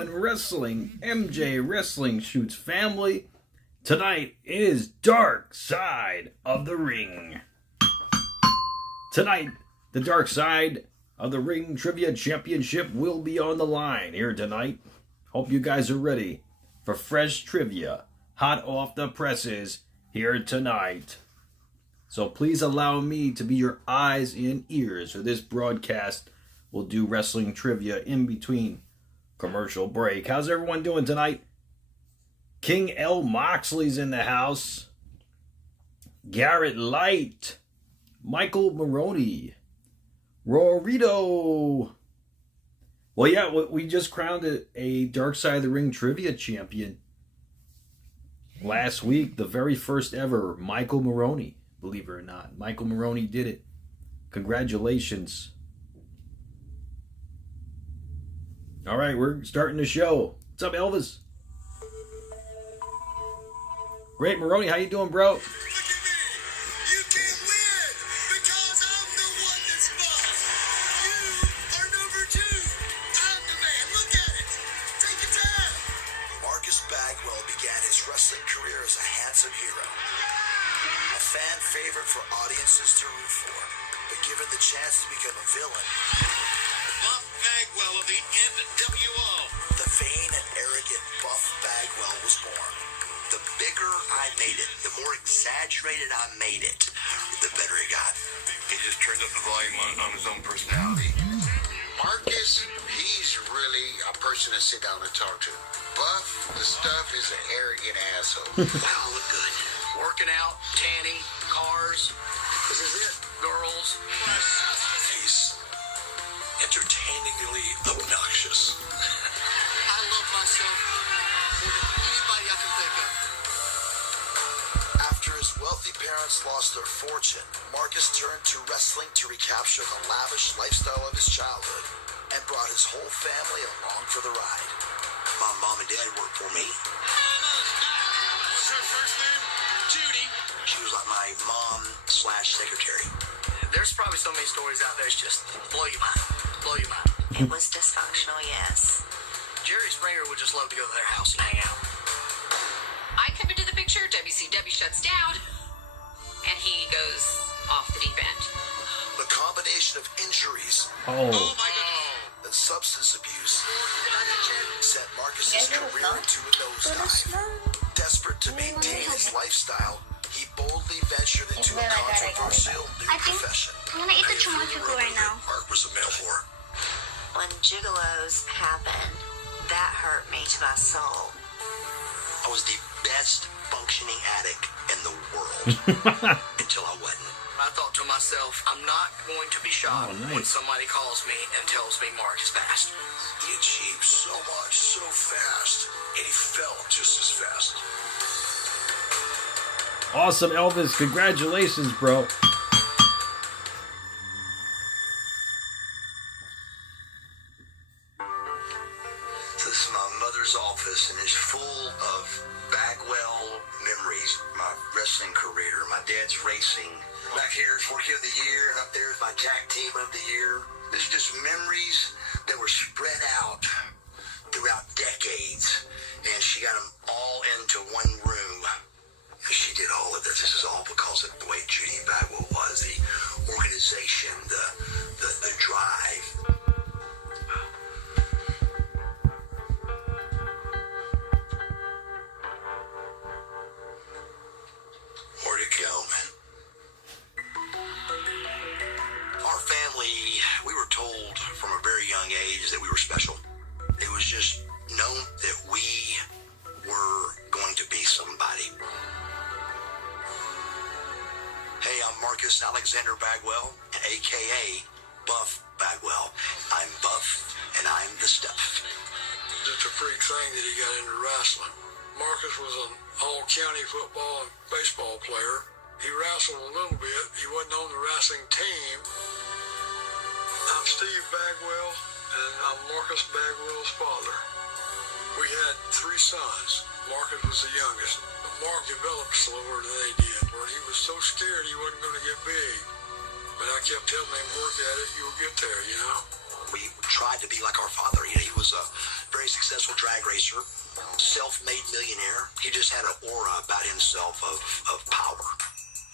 and Wrestling, MJ Wrestling Shoots family. Tonight is Dark Side of the Ring. Tonight, the Dark Side of the Ring Trivia Championship will be on the line here tonight. Hope you guys are ready for fresh trivia, hot off the presses here tonight. So please allow me to be your eyes and ears for this broadcast. We'll do wrestling trivia in between commercial break. How's everyone doing tonight? King L. Moxley's in the house. Garrett Light. Michael Maroney. Rorito. Well, yeah, we just crowned a Dark Side of the Ring trivia champion. Last week, the very first ever Michael Maroney. Believe it or not, Michael Maroney did it. Congratulations. All right, we're starting the show. What's up, Elvis? Great, Maroney. How you doing, bro? Bagwell began his wrestling career as a handsome hero, a fan favorite for audiences to root for, but given the chance to become a villain, Buff Bagwell of the NWO, the vain and arrogant Buff Bagwell was born. The bigger I made it, the more exaggerated I made it, the better it got. he just turned up the volume on his own personality. Marcus, he's really a person to sit down and talk to. Buff, the stuff, is an arrogant asshole. Wow, look good. Working out, tanning, cars. This is it. Girls. He's entertainingly obnoxious. I love myself more than anybody I can think of. After his wealthy parents lost their fortune, Marcus turned to wrestling to recapture the lavish lifestyle of his childhood and brought his whole family along for the ride. My mom and dad worked for me. What's her first name? Judy. She was like my mom/secretary. There's probably so many stories out there, it's just blow your mind. Blow your mind. It was dysfunctional, yes. Jerry Springer would just love to go to their house and hang out. I come into the picture, WCW shuts down, and he goes off the deep end. The combination of injuries Oh, Oh my God. and substance abuse sent Marcus's career into a nosedive. Desperate to maintain his lifestyle, he boldly ventured into a controversial new profession. Mark was a male whore. When gigolos happen, that hurt me to my soul. I was the best functioning addict in the world until I wasn't. I thought to myself, I'm not going to be shocked Oh, nice. when somebody calls me and tells me Mark is fast. He achieved so much so fast, and he fell just as fast. awesome, Elvis. Congratulations, bro. This is my mother's office, and it's full of Bagwell memories. My wrestling career, my dad's racing. Back here is Rookie of the Year, and up there is my tag team of the year. This is just memories that were spread out throughout decades, and she got them all into one room. She did all of this. This is all because of the way Judy Bagwell was, the organization, the drive. Where'd it go, man? Our family, we were told from a very young age that we were special. It was just known that we were going to be somebody. Hey, I'm Marcus Alexander Bagwell, a.k.a. Buff Bagwell. I'm Buff, and I'm the stuff. It's a freak thing that he got into wrestling. Marcus was an all-county football and baseball player. He wrestled a little bit. He wasn't on the wrestling team. I'm Steve Bagwell, and I'm Marcus Bagwell's father. We had 3 sons. Marcus was the youngest. But Mark developed slower than they did. He was so scared he wasn't going to get big. But I kept telling him, work at it, you'll get there, you know. We tried to be like our father. You know, he was a very successful drag racer, self-made millionaire. He just had an aura about himself of power.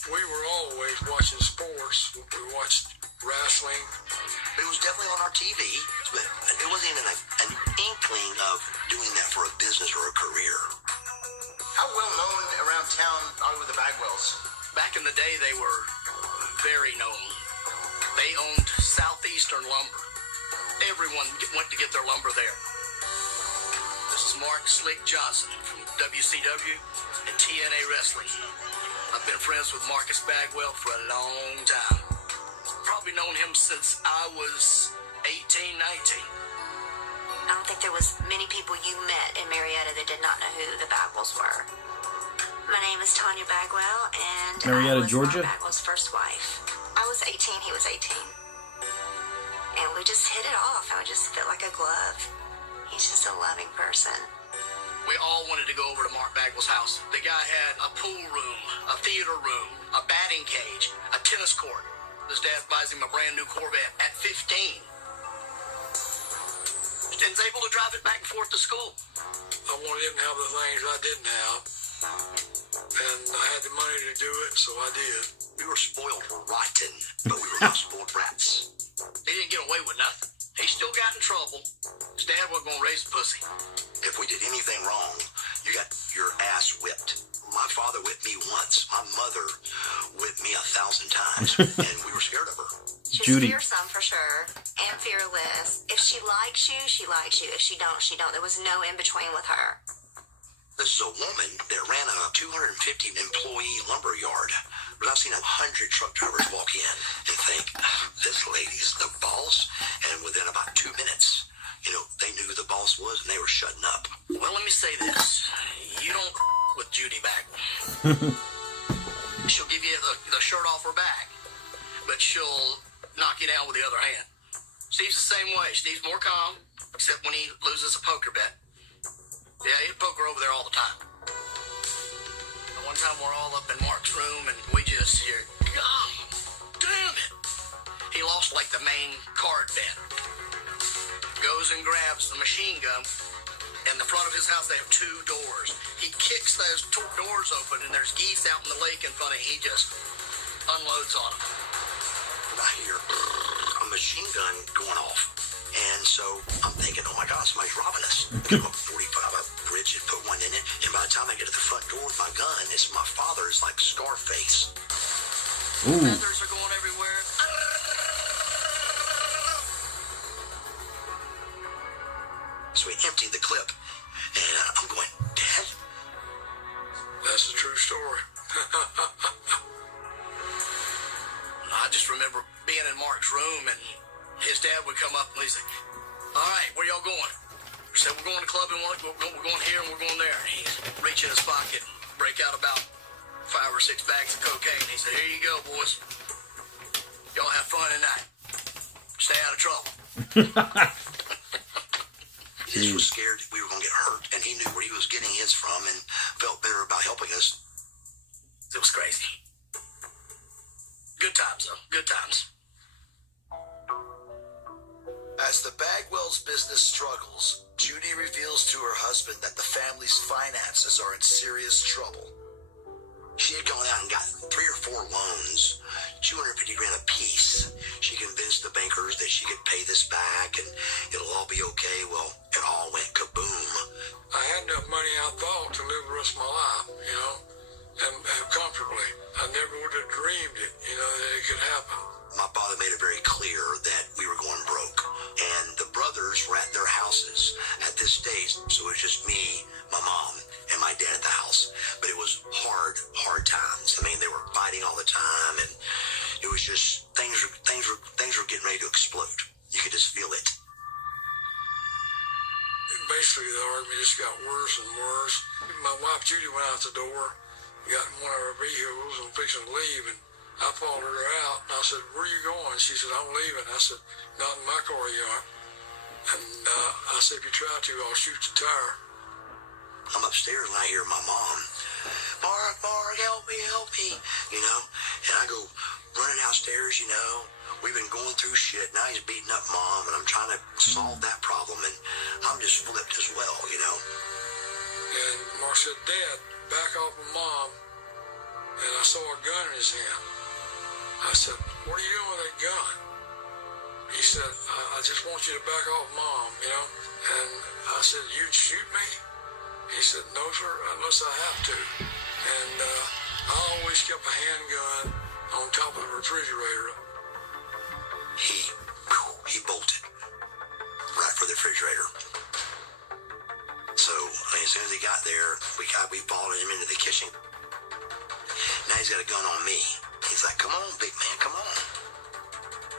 We were always watching sports. We watched wrestling. It was definitely on our TV, but it wasn't even an inkling of doing that for a business or a career. How well known around town are the Bagwells? Back in the day, they were very known. They owned Southeastern Lumber. Everyone went to get their lumber there. This is Mark Slick Johnson from WCW and TNA Wrestling. I've been friends with Marcus Bagwell for a long time. Probably known him since I was 18, 19. I don't think there was many people you met in Marietta that did not know who the Bagwells were. My name is Tanya Bagwell, and Marietta, I was Georgia? Mark Bagwell's first wife. I was 18, he was 18. And we just hit it off. I just fit like a glove. He's just a loving person. We all wanted to go over to Mark Bagwell's house. The guy had a pool room, a theater room, a batting cage, a tennis court. His dad buys him a brand new Corvette at 15. And was able to drive it back and forth to school. I wanted him to have the things I didn't have. And I had the money to do it, so I did. We were spoiled rotten, but we were not spoiled rats. He didn't get away with nothing. He still got in trouble. His dad wasn't going to raise a pussy. If we did anything wrong, you got your ass whipped. My father whipped me once. My mother whipped me 1,000 times, and we were scared of her. She's Judy. fearsome for sure, and fearless. If she likes you, she likes you. If she don't, she don't. There was no in between with her. This is a woman that ran a 250 employee lumber yard. But I've seen 100 truck drivers walk in and think, this lady's the boss. And within about 2 minutes, they knew who the boss was and they were shutting up. Well, let me say this. You don't with Judy Bagwell. She'll give you the shirt off her back, but she'll knock you down with the other hand. Steve's the same way. Steve's more calm, except when he loses a poker bet. Yeah, he'd poker over there all the time. One time we're all up in Mark's room and we just hear, God damn it. He lost like the main card bet. Goes and grabs the machine gun. In the front of his house, they have 2 doors. He kicks those 2 doors open and there's geese out in the lake in front of him. He just unloads on them. And I hear a machine gun going off. And so I'm thinking, oh my God, somebody's robbing us. Pick up 45 up bridge and put one in it. And by the time I get to the front door with my gun, it's my father's like Scarface. Ooh. Feathers are going everywhere. So he emptied the clip. And I'm going, Dad? That's the true story. I just remember being in Mark's room and his dad would come up and he'd say, all right, where y'all going? We said, we're going to the club and we're going here and we're going there. And he'd reach in his pocket and break out about 5 or 6 bags of cocaine. He said, here you go, boys. Y'all have fun tonight. Stay out of trouble. He just was scared we were going to get hurt. And he knew where he was getting his from and felt better about helping us. It was crazy. Good times, though. Good times. As the Bagwell's business struggles, Judy reveals to her husband that the family's finances are in serious trouble. She had gone out and got 3 or 4 loans, $250 grand a piece. She convinced the bankers that she could pay this back and it'll all be okay. Well, it all went kaboom. I had enough money, I thought, to live the rest of my life, and comfortably. I never would have dreamed it, that it could happen. My father made it very clear that we were going broke, and the brothers were at their houses at this stage, so it was just me, my mom, and my dad at the house. But it was hard times. I mean, they were fighting all the time, and it was just things were getting ready to explode. You could just feel it. Basically, the argument just got worse and worse. My wife Judy went out the door, got in one of our vehicles and fixing to leave, and I followed her out, and I said, where are you going? She said, I'm leaving. I said, not in my car you aren't. And I said, if you try to, I'll shoot the tire. I'm upstairs and I hear my mom, Mark, help me, and I go running downstairs, we've been going through shit. Now he's beating up Mom, and I'm trying to solve that problem, and I'm just flipped as well, you know. And Mark said, Dad, back off of Mom. And I saw a gun in his hand. I said, what are you doing with that gun? He said, I just want you to back off Mom, you know. And I said, you'd shoot me? He said, no, sir, unless I have to. And I always kept a handgun on top of the refrigerator. He bolted right for the refrigerator. So as soon as he got there, we followed him into the kitchen. Now he's got a gun on me. He's like, come on, big man, come on.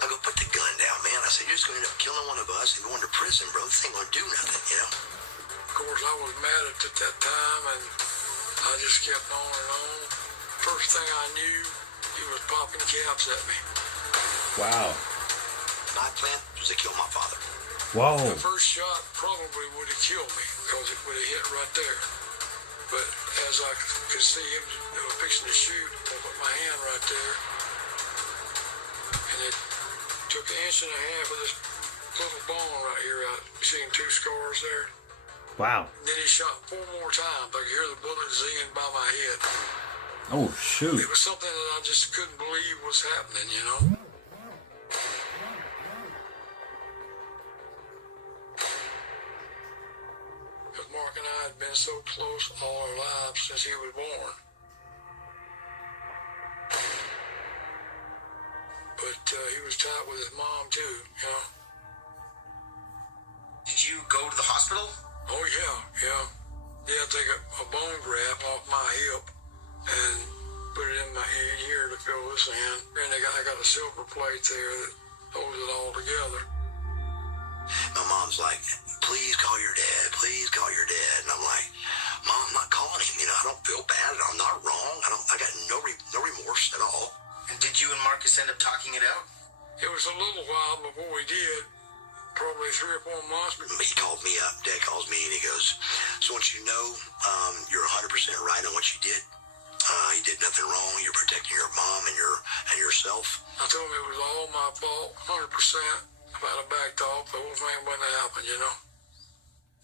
I go, put the gun down, man. I said, you're just going to end up killing one of us and going to prison, bro. This ain't going to do nothing, you know? Of course, I was mad at that time, and I just kept on and on. First thing I knew, he was popping caps at me. Wow. My plan was to kill my father. Whoa. The first shot probably would have killed me because it would have hit right there. But as I could see him fixing to shoot, I put my hand right there. And it took an inch and a half of this little bone right here out. You seeing 2 scars there? Wow. Then he shot 4 more times. I could hear the bullet zinging by my head. Oh, shoot. It was something that I just couldn't believe was happening, you know? Because Mark and I had been so close all our lives since he was born. But he was tight with his mom, too, you know? Did you go to the hospital? Oh, yeah. They had to take a bone graft off my hip and put it in my ear to fill this in. And I got a silver plate there that holds it all together. My mom's like, please call your dad. Please call your dad. And I'm like, Mom, I'm not calling him. You know, I don't feel bad. I'm not wrong. I got no remorse at all. And did you and Marcus end up talking it out? It was a little while before we did. Probably 3 or 4 months. He called me up. Dad calls me and he goes, so I want you to know, you're 100% right on what you did. You did nothing wrong. You're protecting your mom and yourself. I told him it was all my fault, 100%. If I'd have backed off, the whole thing wouldn't have happened, you know?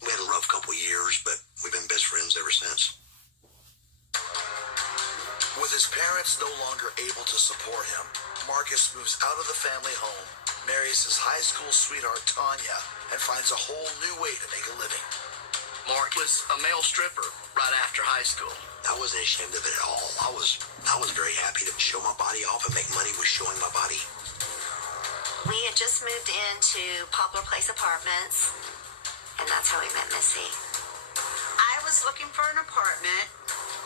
We had a rough couple of years, but we've been best friends ever since. With his parents no longer able to support him, Marcus moves out of the family home, marries his high school sweetheart Tanya, and finds a whole new way to make a living. Mark was a male stripper right after high school. I wasn't ashamed of it at all. I was very happy to show my body off and make money with showing my body. We had just moved into Poplar Place Apartments, and that's how we met Missy. I was looking for an apartment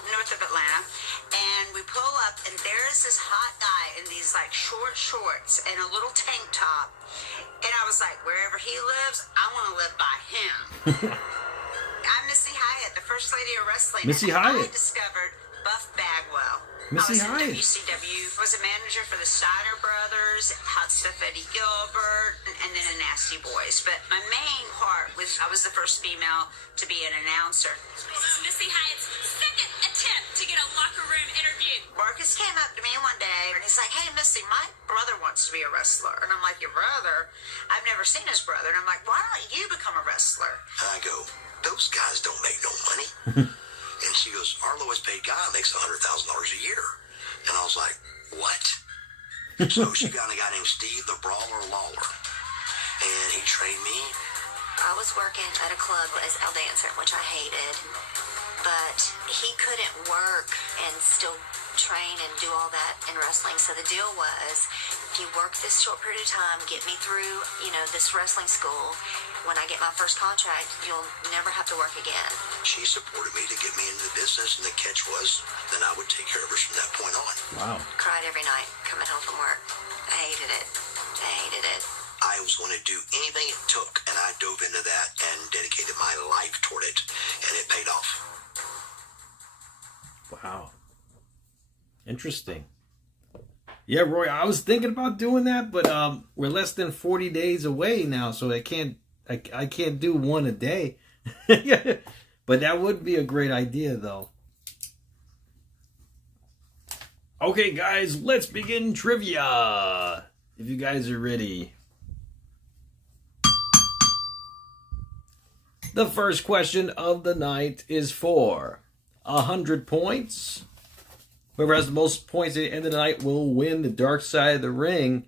north of Atlanta, and we pull up, and there's this hot guy in these like short shorts and a little tank top, and I was like, wherever he lives, I want to live by him. I'm Missy Hyatt, the first lady of wrestling. Missy Hyatt. I discovered Buff Bagwell. Missy I was Hyatt. in WCW, was a manager for the Steiner Brothers, Hot Stuff Eddie Gilbert, and then the Nasty Boys. But my main part was I was the first female to be an announcer. This is Missy Hyatt's second attempt to get a locker room interview. Marcus came up to me one day, and he's like, hey, Missy, my brother wants to be a wrestler. And I'm like, your brother? I've never seen his brother. And I'm like, why don't you become a wrestler? And I go, those guys don't make no money. And she goes, our lowest paid guy makes $100,000 a year. And I was like, what? So she got a guy named Steve the Brawler Lawler. And he trained me. I was working at a club as a dancer, which I hated, but he couldn't work and still train and do all that in wrestling. So the deal was, if you work this short period of time, get me through, this wrestling school, when I get my first contract, you'll never have to work again. She supported me to get me into the business, and the catch was, then I would take care of her from that point on. Wow. Cried every night coming home from work. I hated it. I was going to do anything it took, and I dove into that and dedicated my life toward it, and it paid off. Wow. Interesting. Yeah, Roy, I was thinking about doing that, but we're less than 40 days away now, so I can't do one a day. But that would be a great idea, though. Okay, guys, let's begin trivia. if you guys are ready. The first question of the night is for 100 points. Whoever has the most points at the end of the night will win the Dark Side of the Ring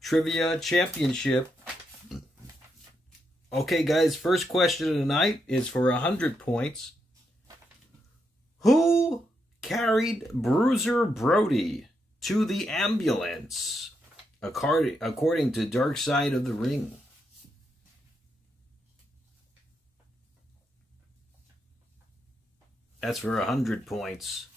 Trivia Championship. Okay, guys, first question of the night is for 100 points. Who carried Bruiser Brody to the ambulance, according to Dark Side of the Ring? That's for 100 points.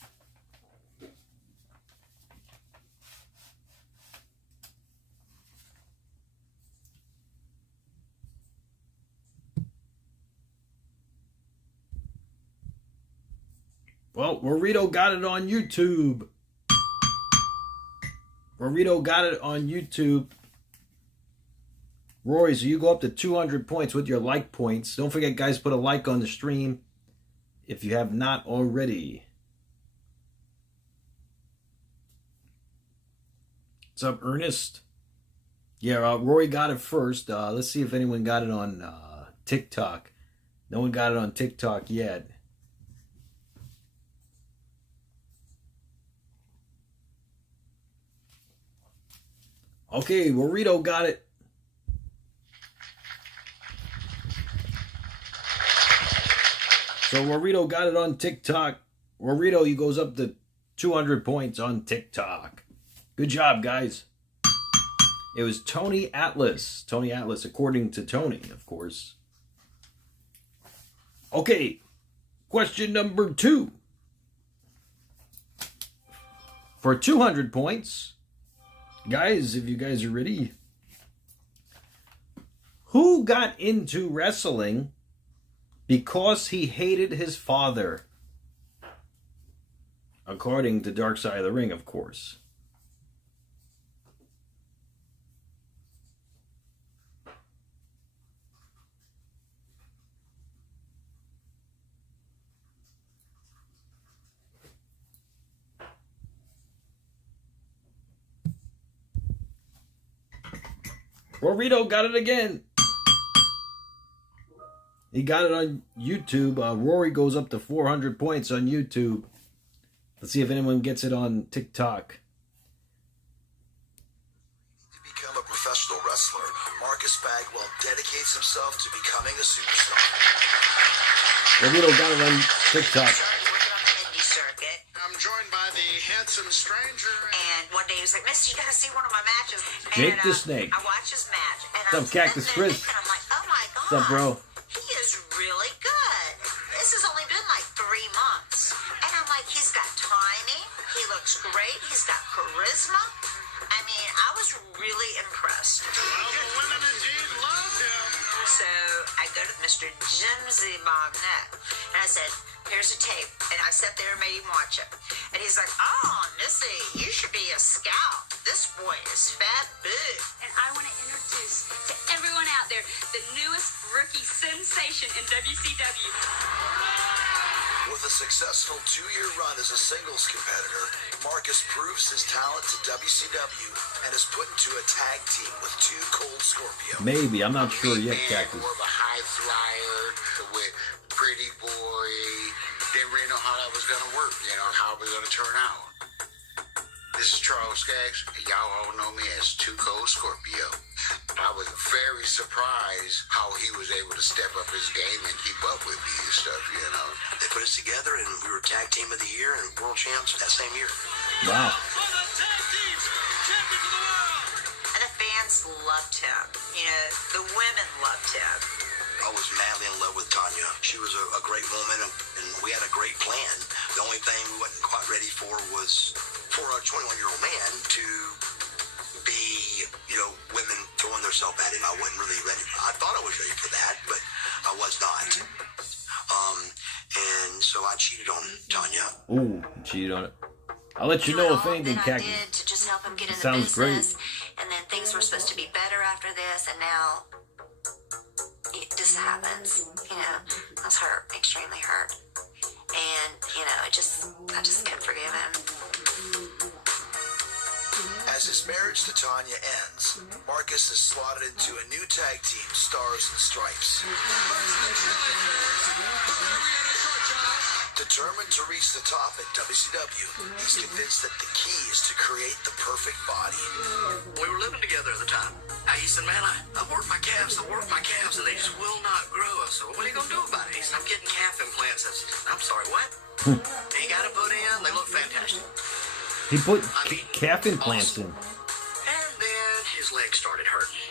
Well, Rorito got it on YouTube. Rorito got it on YouTube. Roy, so you go up to 200 points with your like points. Don't forget, guys, put a like on the stream if you have not already. What's up, Ernest? Yeah, Roy got it first. Let's see if anyone got it on TikTok. No one got it on TikTok yet. Okay, Rorito got it. So Rorito got it on TikTok. Rorito, he goes up to 200 points on TikTok. Good job, guys. It was Tony Atlas. Tony Atlas, according to Tony, of course. Okay, question number 2. For 200 points, guys, if you guys are ready. Who got into wrestling because he hated his father? According to Dark Side of the Ring, of course. Rorito got it again. He got it on YouTube. Rory goes up to 400 points on YouTube. Let's see if anyone gets it on TikTok. To become a professional wrestler, Marcus Bagwell dedicates himself to becoming a superstar. Rorito got it on TikTok. I'm joined by the handsome stranger. And one day he was like, Mister, you gotta see one of my matches. Jake the Snake. I watched his match. And What's up, Cactus Chris? And I'm like, oh my God. What's up, bro? He is really good. This has only been like 3 months. And I'm like, he's got timing. He looks great. He's got charisma. I mean, I was really impressed. Well, the women indeed love him. So I go to Mr. Jimsy Bonnet, and I said, here's a tape. And I sat there and made him watch it. And he's like, oh, Missy, you should be a scout. This boy is fat big. And I want to introduce to everyone out there the newest rookie sensation in WCW. With a successful 2-year run as a singles competitor, Marcus proves his talent to WCW and is put into a tag team with 2 Cold Scorpio. Maybe, I'm not sure yet, Cactus. More of a high flyer with Pretty Boy. Didn't really know how that was going to work, how it was going to turn out. This is Charles Skaggs. Y'all all know me as 2 Cold Scorpio. I was very surprised how he was able to step up his game and keep up with me and stuff, They put us together and we were tag team of the year and world champs that same year. Wow. And the fans loved him. The women loved him. I was madly in love with Tanya. She was a great woman, and we had a great plan. The only thing we wasn't quite ready for was for a 21-year-old man to be, women throwing themselves at him. I wasn't really ready. I thought I was ready for that, but I was not. And so I cheated on Tanya. Ooh, cheated on it. I'll let you know if anything, Cactus. I did to just help him get in the Sounds business. great. And then things were supposed to be better after this, and now this happens. I was hurt, extremely hurt. And, I just couldn't forgive him. As As his marriage to Tanya ends, Marcus is slotted into a new tag team, Stars and Stripes. Determined to reach the top at WCW, he's convinced that the key is to create the perfect body. We were living together at the time. He said, man, I work my calves, and they just will not grow. I said, well, what are you going to do about it? He said, I'm getting calf implants. I said, I'm sorry, what? He got it put in. They look fantastic. He put calf implants in. And then his legs started hurting.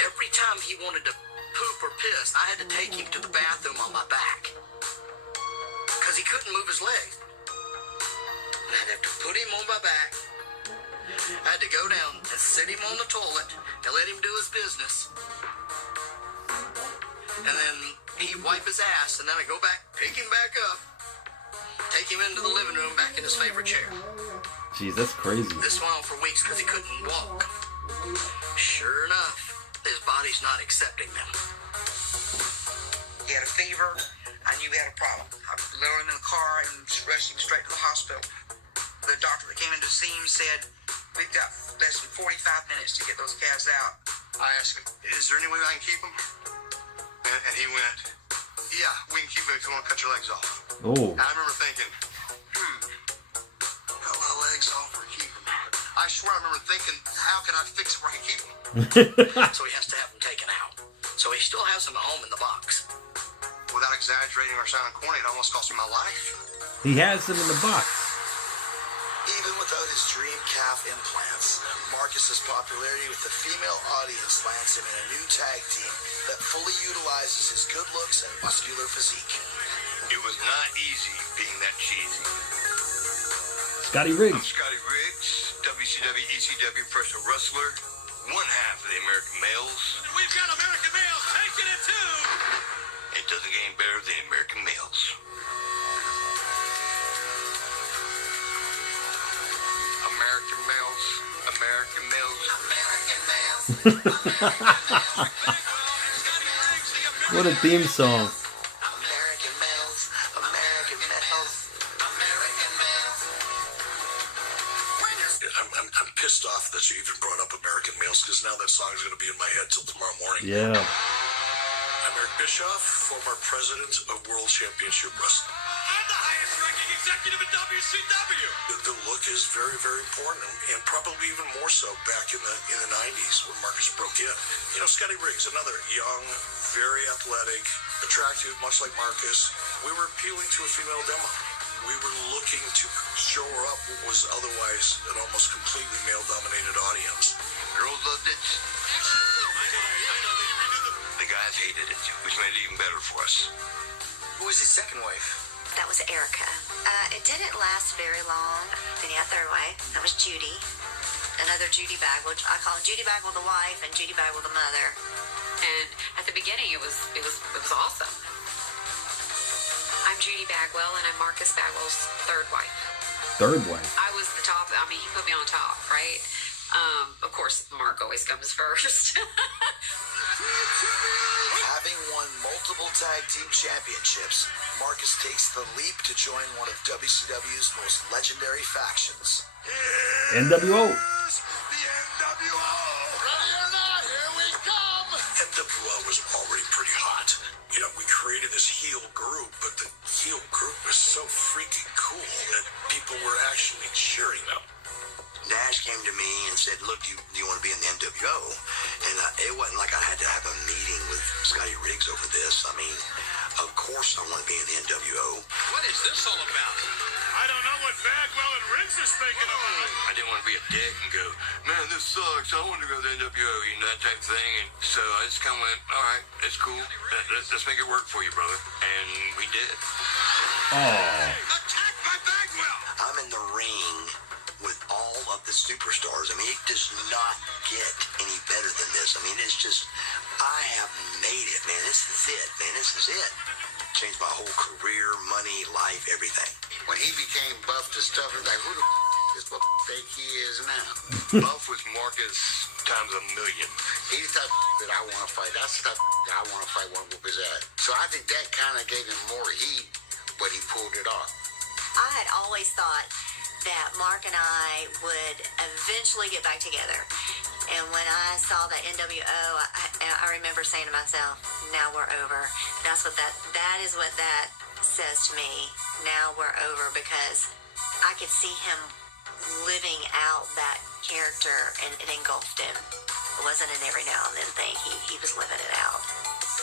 Every time he wanted to poop or piss, I had to take him to the bathroom on my back. Because he couldn't move his legs. And I'd have to put him on my back. I had to go down and sit him on the toilet and let him do his business. And then he'd wipe his ass, and then I'd go back, pick him back up, take him into the living room back in his favorite chair. Jeez, that's crazy. This went on for weeks because he couldn't walk. Sure enough, his body's not accepting them. He had a fever. I knew he had a problem. I lowered him in the car and rushed him straight to the hospital. The doctor that came in to see him said, we've got less than 45 minutes to get those calves out. I asked him, is there any way I can keep them? And he went, yeah, we can keep them if you want to cut your legs off. Oh. And I remember thinking, cut my legs off or keep them? I swear I remember thinking, how can I fix it where I can keep them? So he has to have them taken out. So he still has them at home in the box. Without exaggerating or sounding corny, it almost cost me my life. He has them in the box. Even without his dream calf implants, Marcus's popularity with the female audience lands him in a new tag team that fully utilizes his good looks and muscular physique. It was not easy being that cheesy. Scotty Riggs. I'm Scotty Riggs, WCW, ECW professional wrestler, one half of the American Males. We've got American Males taking it too! It doesn't get any better than American Males. American Males, American Males, American Males, What a theme song. American males, American males, American males. I'm pissed off that you even brought up American Males, because now that song is going to be in my head till tomorrow morning. Yeah. I'm Eric Bischoff, former president of World Championship Wrestling. I'm the highest ranking executive at WCW. The look is very, very important, and probably even more so back in the 90s when Marcus broke in. You know, Scotty Riggs, another young, very athletic, attractive, much like Marcus. We were appealing to a female demo. We were looking to show her up what was otherwise an almost completely male-dominated audience. Girls loved it. The guys hated it, which made it even better for us. Who was his second wife? That was Erica. It didn't last very long. Then he had third wife. That was Judy. Another Judy Bagwell. I call Judy Bagwell the wife and Judy Bagwell the mother. And at the beginning, it was awesome. I'm Judy Bagwell, and I'm Marcus Bagwell's third wife. Third wife? I was the top. I mean, he put me on top, right? Of course, Mark always comes first. Having won multiple tag team championships, Marcus takes the leap to join one of WCW's most legendary factions. NWO. NWO was already pretty hot. You know, we created this heel group, but the heel group was so freaking cool that people were actually cheering them. Nash came to me and said, look, do you want to be in the NWO? And it wasn't like I had to have a meeting with Scotty Riggs over this. I mean, of course I want to be in the NWO. What is this all about? I don't know what Bagwell and Riggs is thinking about. I didn't want to be a dick and go, man, this sucks. I want to go to the NWO, you know, that type of thing. And so I just kind of went, all right, it's cool. Let's make it work for you, brother. And we did. Oh. Attacked by Bagwell. I'm in the ring with all of the superstars. I mean, it does not get any better than this. I mean, it's just, I have made it, man. This is it, man. This is it. Changed my whole career, money, life, everything. When he became buff to stuff, it was like, who the is what fake he is now? Buff was Marcus times a million. He's the type that I want to fight. That's the type that I want to fight, want to whoop his ass. So I think that kind of gave him more heat, but he pulled it off. I had always thought that Mark and I would eventually get back together. And when I saw that NWO, I remember saying to myself, now we're over. That is what that says to me. Now we're over, because I could see him living out that character, and it engulfed him. It wasn't an every now and then thing. He was living it out.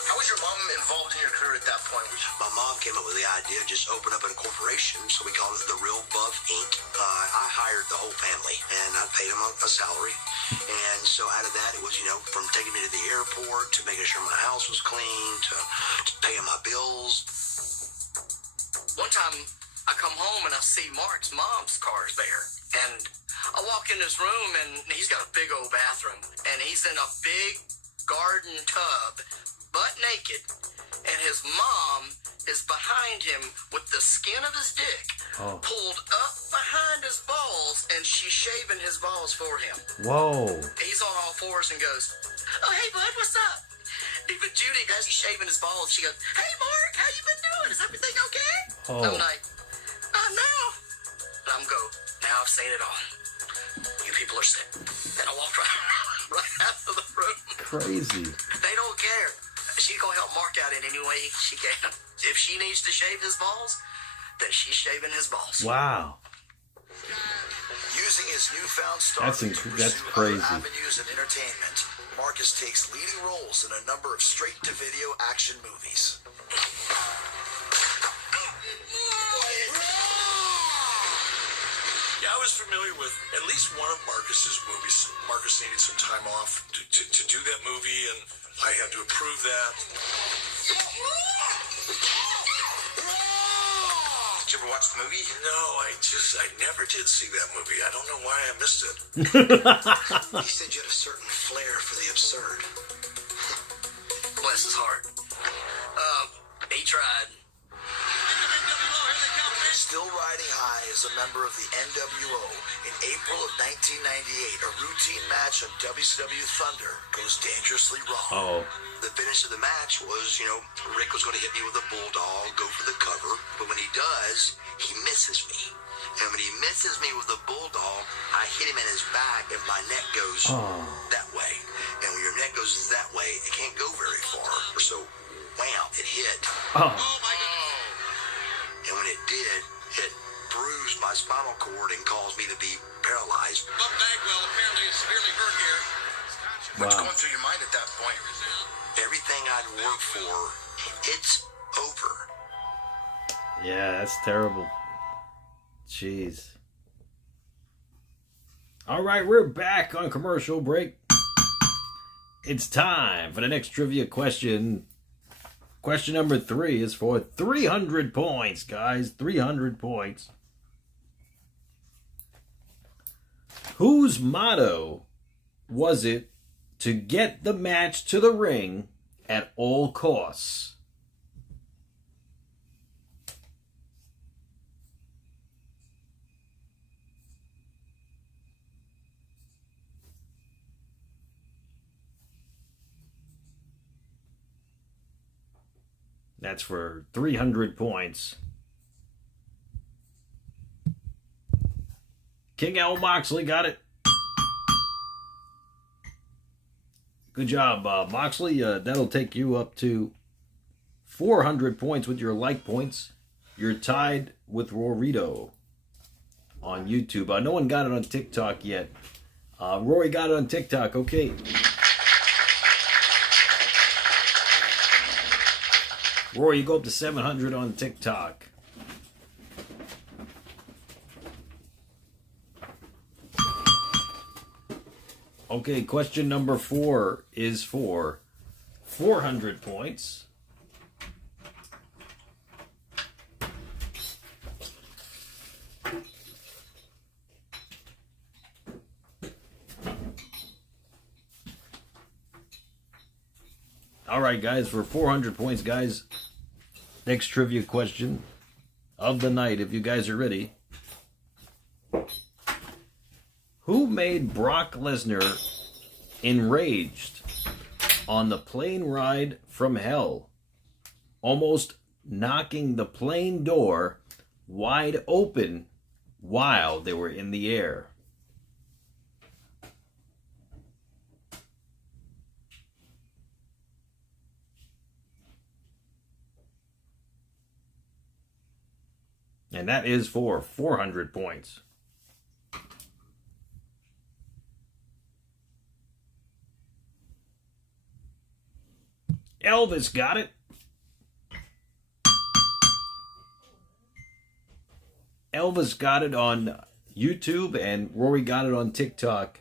How was your mom involved in your career at that point? My mom came up with the idea of just open up a corporation, so we called it The Real Buff Inc. I hired the whole family, and I paid them a salary. And so out of that, it was, from taking me to the airport, to making sure my house was clean, to paying my bills. One time, I come home and I see Mark's mom's car's there. And I walk in his room, and he's got a big old bathroom. And he's in a big garden tub, butt naked, and his mom is behind him with the skin of his dick pulled up behind his balls, and she's shaving his balls for him. Whoa. He's on all fours and goes, oh, hey, bud, what's up? Even Judy, as he's shaving his balls, she goes, hey, Mark, how you been doing? Is everything okay? Oh. I'm like, not now. And I'm go, now I've seen it all. You people are sick. And I walked right out of the room. Crazy. They don't care. She's going to help Mark out in any way she can. If she needs to shave his balls, then she's shaving his balls. Wow. Using his newfound That's stardom to that's pursue crazy. other avenues of entertainment, Marcus takes leading roles in a number of straight-to-video action movies. Yeah, I was familiar with at least one of Marcus's movies. Marcus needed some time off to do that movie, and I had to approve that. Did you ever watch the movie? No, I never did see that movie. I don't know why I missed it. He said you had a certain flair for the absurd. Bless his heart. He tried. Still riding high as a member of the NWO, in April of 1998, a routine match on WCW Thunder goes dangerously wrong. The finish of the match was, Rick was going to hit me with a bulldog, go for the cover, but when he does, he misses me. And when he misses me with the bulldog, I hit him in his back, and my neck goes that way. And when your neck goes that way, it can't go very far. So, wham, it hit. Oh my God. And when it did, it bruised my spinal cord and caused me to be paralyzed. Bob Bagwell apparently is severely hurt here. What's going through your mind at that point? Everything I'd worked for, it's over. Yeah, that's terrible. Jeez. All right, we're back on commercial break. It's time for the next trivia question. Question number 3 is for 300 points, guys. 300 points. Whose motto was it to get the match to the ring at all costs? That's for 300 points. King Al Moxley got it. Good job, Moxley. That'll take you up to 400 points with your like points. You're tied with Rorito on YouTube. No one got it on TikTok yet. Rory got it on TikTok. Okay. Rory, you go up to 700 on TikTok. Okay, question number 4 is for 400 points. All right, guys, for 400 points, guys, next trivia question of the night, if you guys are ready. Who made Brock Lesnar enraged on the plane ride from hell, almost knocking the plane door wide open while they were in the air. And that is for 400 points. Elvis got it. Elvis got it on YouTube and Rory got it on TikTok.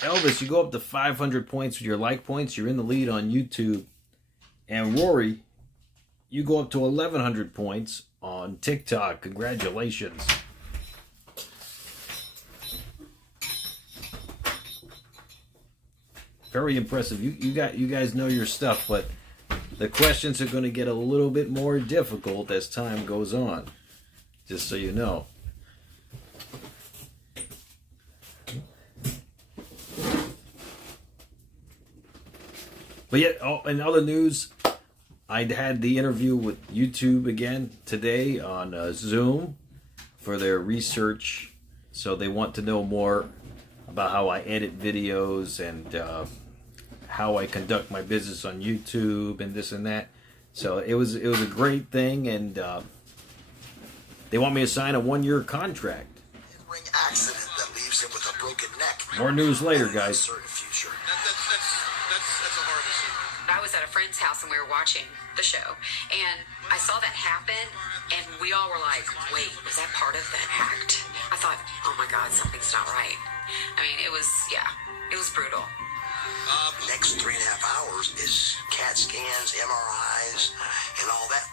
Elvis, you go up to 500 points with your like points. You're in the lead on YouTube. And Rory, you go up to 1,100 points on TikTok. Congratulations. Very impressive. You guys know your stuff, but the questions are going to get a little bit more difficult as time goes on. Just so you know. But yet, in other news, I had the interview with YouTube again today on Zoom for their research. So they want to know more about how I edit videos and how I conduct my business on YouTube and this and that. So it was a great thing, and they want me to sign a 1-year contract. Ring accident that leaves him with a broken neck. More news later, guys. I was at a friend's house and we were watching the show, and I saw that happen, and we all were like, wait, was that part of the act? I thought, oh my God, something's not right. I mean, it was brutal. The next 3.5 hours is CAT scans, MRIs, and all that.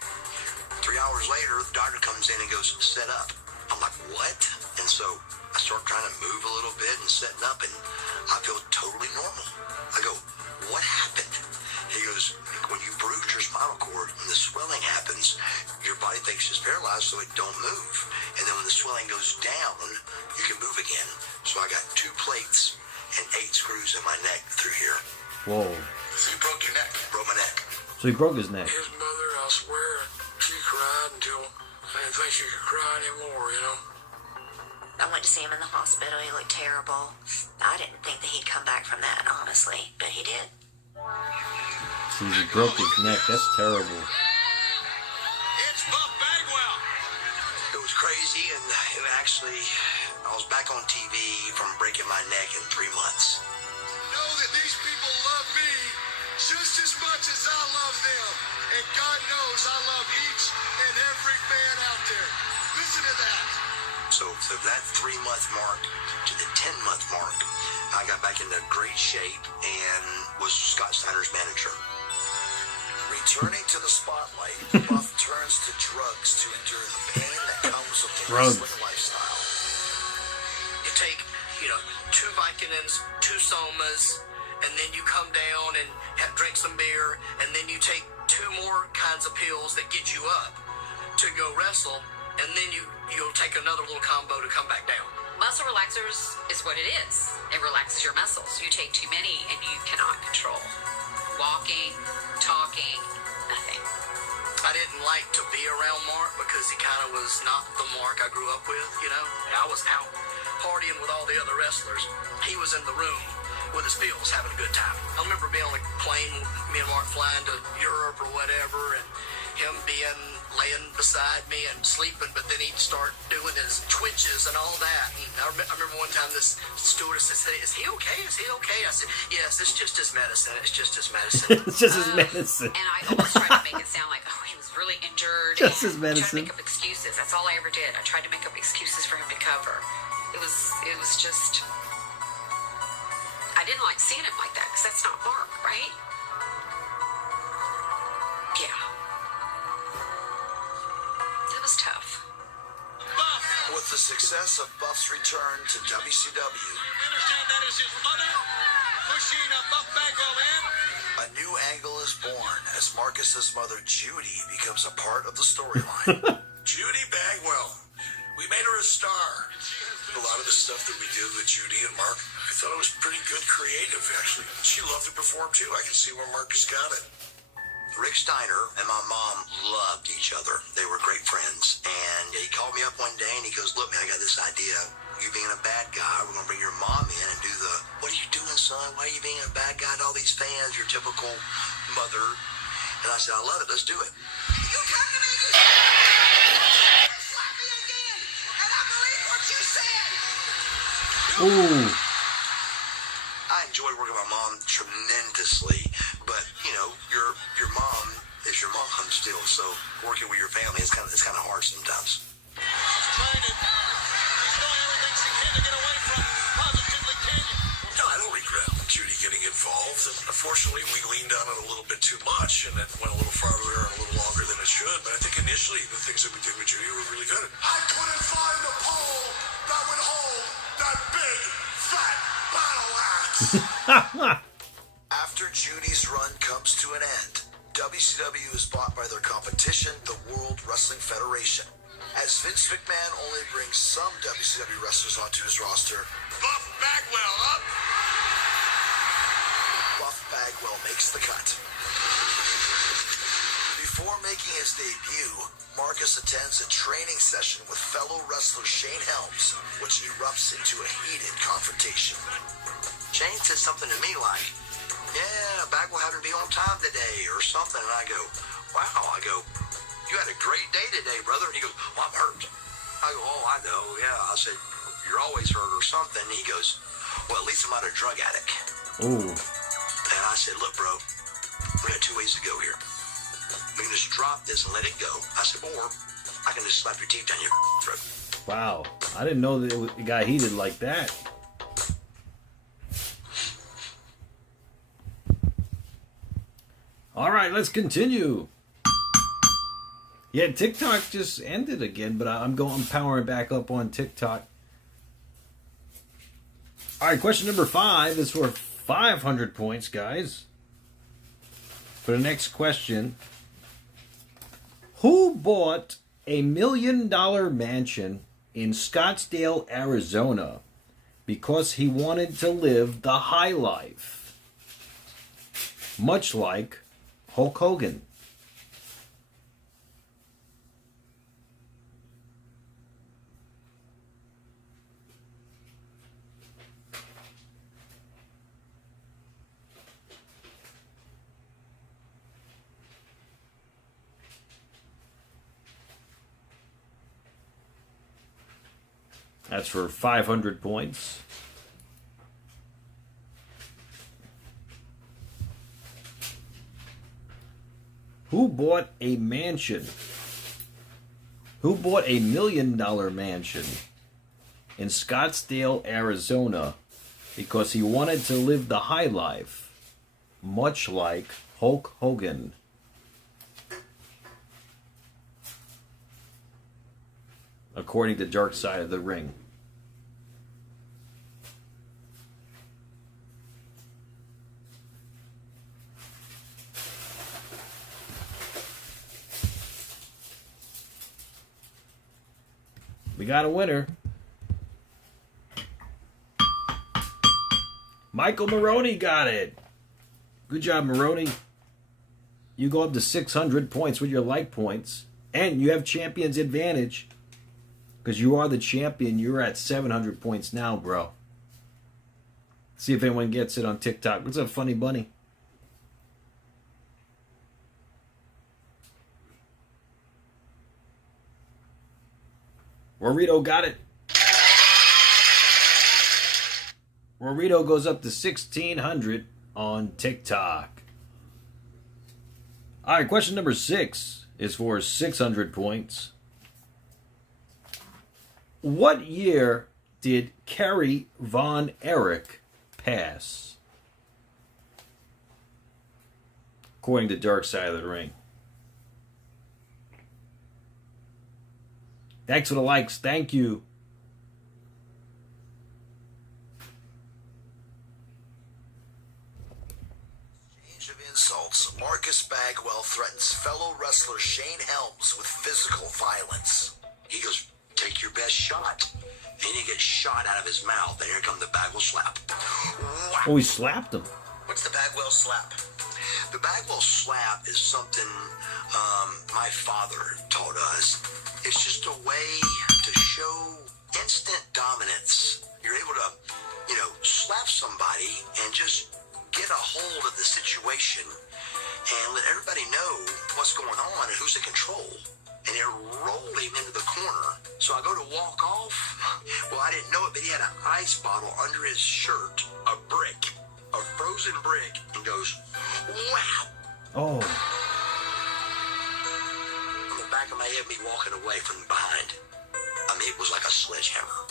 3 hours later, the doctor comes in and goes, set up. I'm like, what? And so I start trying to move a little bit and setting up, and I feel totally normal. I go, what happened? He goes, when you bruise your spinal cord and the swelling happens, your body thinks it's paralyzed, so it don't move. And then when the swelling goes down, you can move again. So I got 2 plates and 8 screws in my neck through here. Whoa. So you broke your neck? Broke my neck. So he broke his neck. His mother, I swear, she cried until I didn't think she could cry anymore, you know. I went to see him in the hospital. He looked terrible. I didn't think that he'd come back from that, honestly, but he did. See, he broke his neck. That's terrible. It's Buff Bagwell. It was crazy, and I was back on TV from breaking my neck in 3 months. Know that these people love me just as much as I love them. And God knows I love each and every fan out there. Listen to that. So that 3-month mark to the 10-month mark, I got back into great shape and was Scott Steiner's manager. Returning to the spotlight, Buff turns to drugs to endure the pain that comes with the wrestling lifestyle. You take, 2 Vicodins, 2 Somas, and then you come down and drink some beer, and then you take 2 more kinds of pills that get you up to go wrestle, and then you'll take another little combo to come back down. Muscle relaxers is what it is. It relaxes your muscles. You take too many and you cannot control. Walking, talking, nothing. I didn't like to be around Mark because he kind of was not the Mark I grew up with, I was out partying with all the other wrestlers. He was in the room with his pills having a good time. I remember being on a plane, me and Mark flying to Europe or whatever, and him laying beside me and sleeping, but then he'd start doing his twitches and all that. And I remember one time this stewardess said, is he okay? Is he okay? I said, yes, it's just his medicine. It's just his medicine. It's just his medicine. And I always tried to make it sound like, he was really injured. Just his medicine. I tried to make up excuses. That's all I ever did. I tried to make up excuses for him to cover. It was just, I didn't like seeing him like that because that's not Mark, right? Yeah. It was tough. With the success of Buff's return to WCW, Understand that is his mother pushing Buff Bagwell in. a new angle is born as Marcus's mother Judy becomes a part of the storyline. Judy Bagwell. We made her a star. A lot of the stuff that we did with Judy and Mark, I thought it was pretty good creative, actually. She loved to perform, too. I can see where Marcus got it. Rick Steiner and my mom loved each other. They were great friends. And he called me up one day and he goes, look, man, I got this idea. You being a bad guy, we're going to bring your mom in and do the, what are you doing, son? Why are you being a bad guy to all these fans? Your typical mother. And I said, I love it. Let's do it. You come to me, you slap me again, and I believe what you said. Ooh. I enjoy working with my mom tremendously, but you know, your mom is your mom still. So working with your family is kind of hard sometimes. No, I don't regret Judy getting involved. And unfortunately, we leaned on it a little bit too much, and it went a little farther and a little longer than it should. But I think initially the things that we did with Judy were really good. I couldn't find a pole that would hold that big, fat battle axe. After Judy's run comes to an end, WCW is bought by their competition, the World Wrestling Federation. As Vince McMahon only brings some WCW wrestlers onto his roster, Buff Bagwell up. Buff Bagwell makes the cut. Before making his debut, Marcus attends a training session with fellow wrestler Shane Helms, which erupts into a heated confrontation. Shane said something to me like, yeah, Bagwell happened to be on time today or something. And I go, wow. I go, you had a great day today, brother. And he goes, well, I'm hurt. I go, oh, I know, yeah. I said, you're always hurt or something. And he goes, well, at least I'm not a drug addict. Ooh. And I said, look, bro, we got two ways to go here. We can just drop this and let it go. I said, or I can just slap your teeth down your throat. Wow. I didn't know that it got heated like that. All right, let's continue. Yeah, TikTok just ended again, but I'm powering back up on TikTok. All right, question number 5 is for 500 points, guys. For the next question, who bought a $1 million mansion in Scottsdale, Arizona, because he wanted to live the high life? Much like Hulk Hogan. That's for 500 points. Who bought a mansion? Who bought a $1 million mansion in Scottsdale, Arizona, because he wanted to live the high life, much like Hulk Hogan? According to Dark Side of the Ring. We got a winner. Michael Maroney got it. Good job, Maroney. You go up to 600 points with your like points. And you have champion's advantage. Because you are the champion. You're at 700 points now, bro. See if anyone gets it on TikTok. What's up, Funny Bunny? Rorito got it. Rorito goes up to 1,600 on TikTok. All right, question number 6 is for 600 points. What year did Kerry Von Erich pass? According to Dark Side of the Ring. Thanks for the likes. Thank you. Exchange of insults, Marcus Bagwell threatens fellow wrestler Shane Helms with physical violence. He goes, take your best shot. And he gets shot out of his mouth. And here comes the Bagwell slap. Oh, he slapped him. What's the Bagwell slap? The Bagwell slap is something my father taught us. It's just a way to show instant dominance. You're able to, slap somebody and just get a hold of the situation and let everybody know what's going on and who's in control. And it rolled him into the corner. So I go to walk off. Well, I didn't know it, but he had an ice bottle under his shirt, a brick, a frozen brick, and goes, wow. Oh. On the back of my head, me walking away from behind. I mean, it was like a sledgehammer.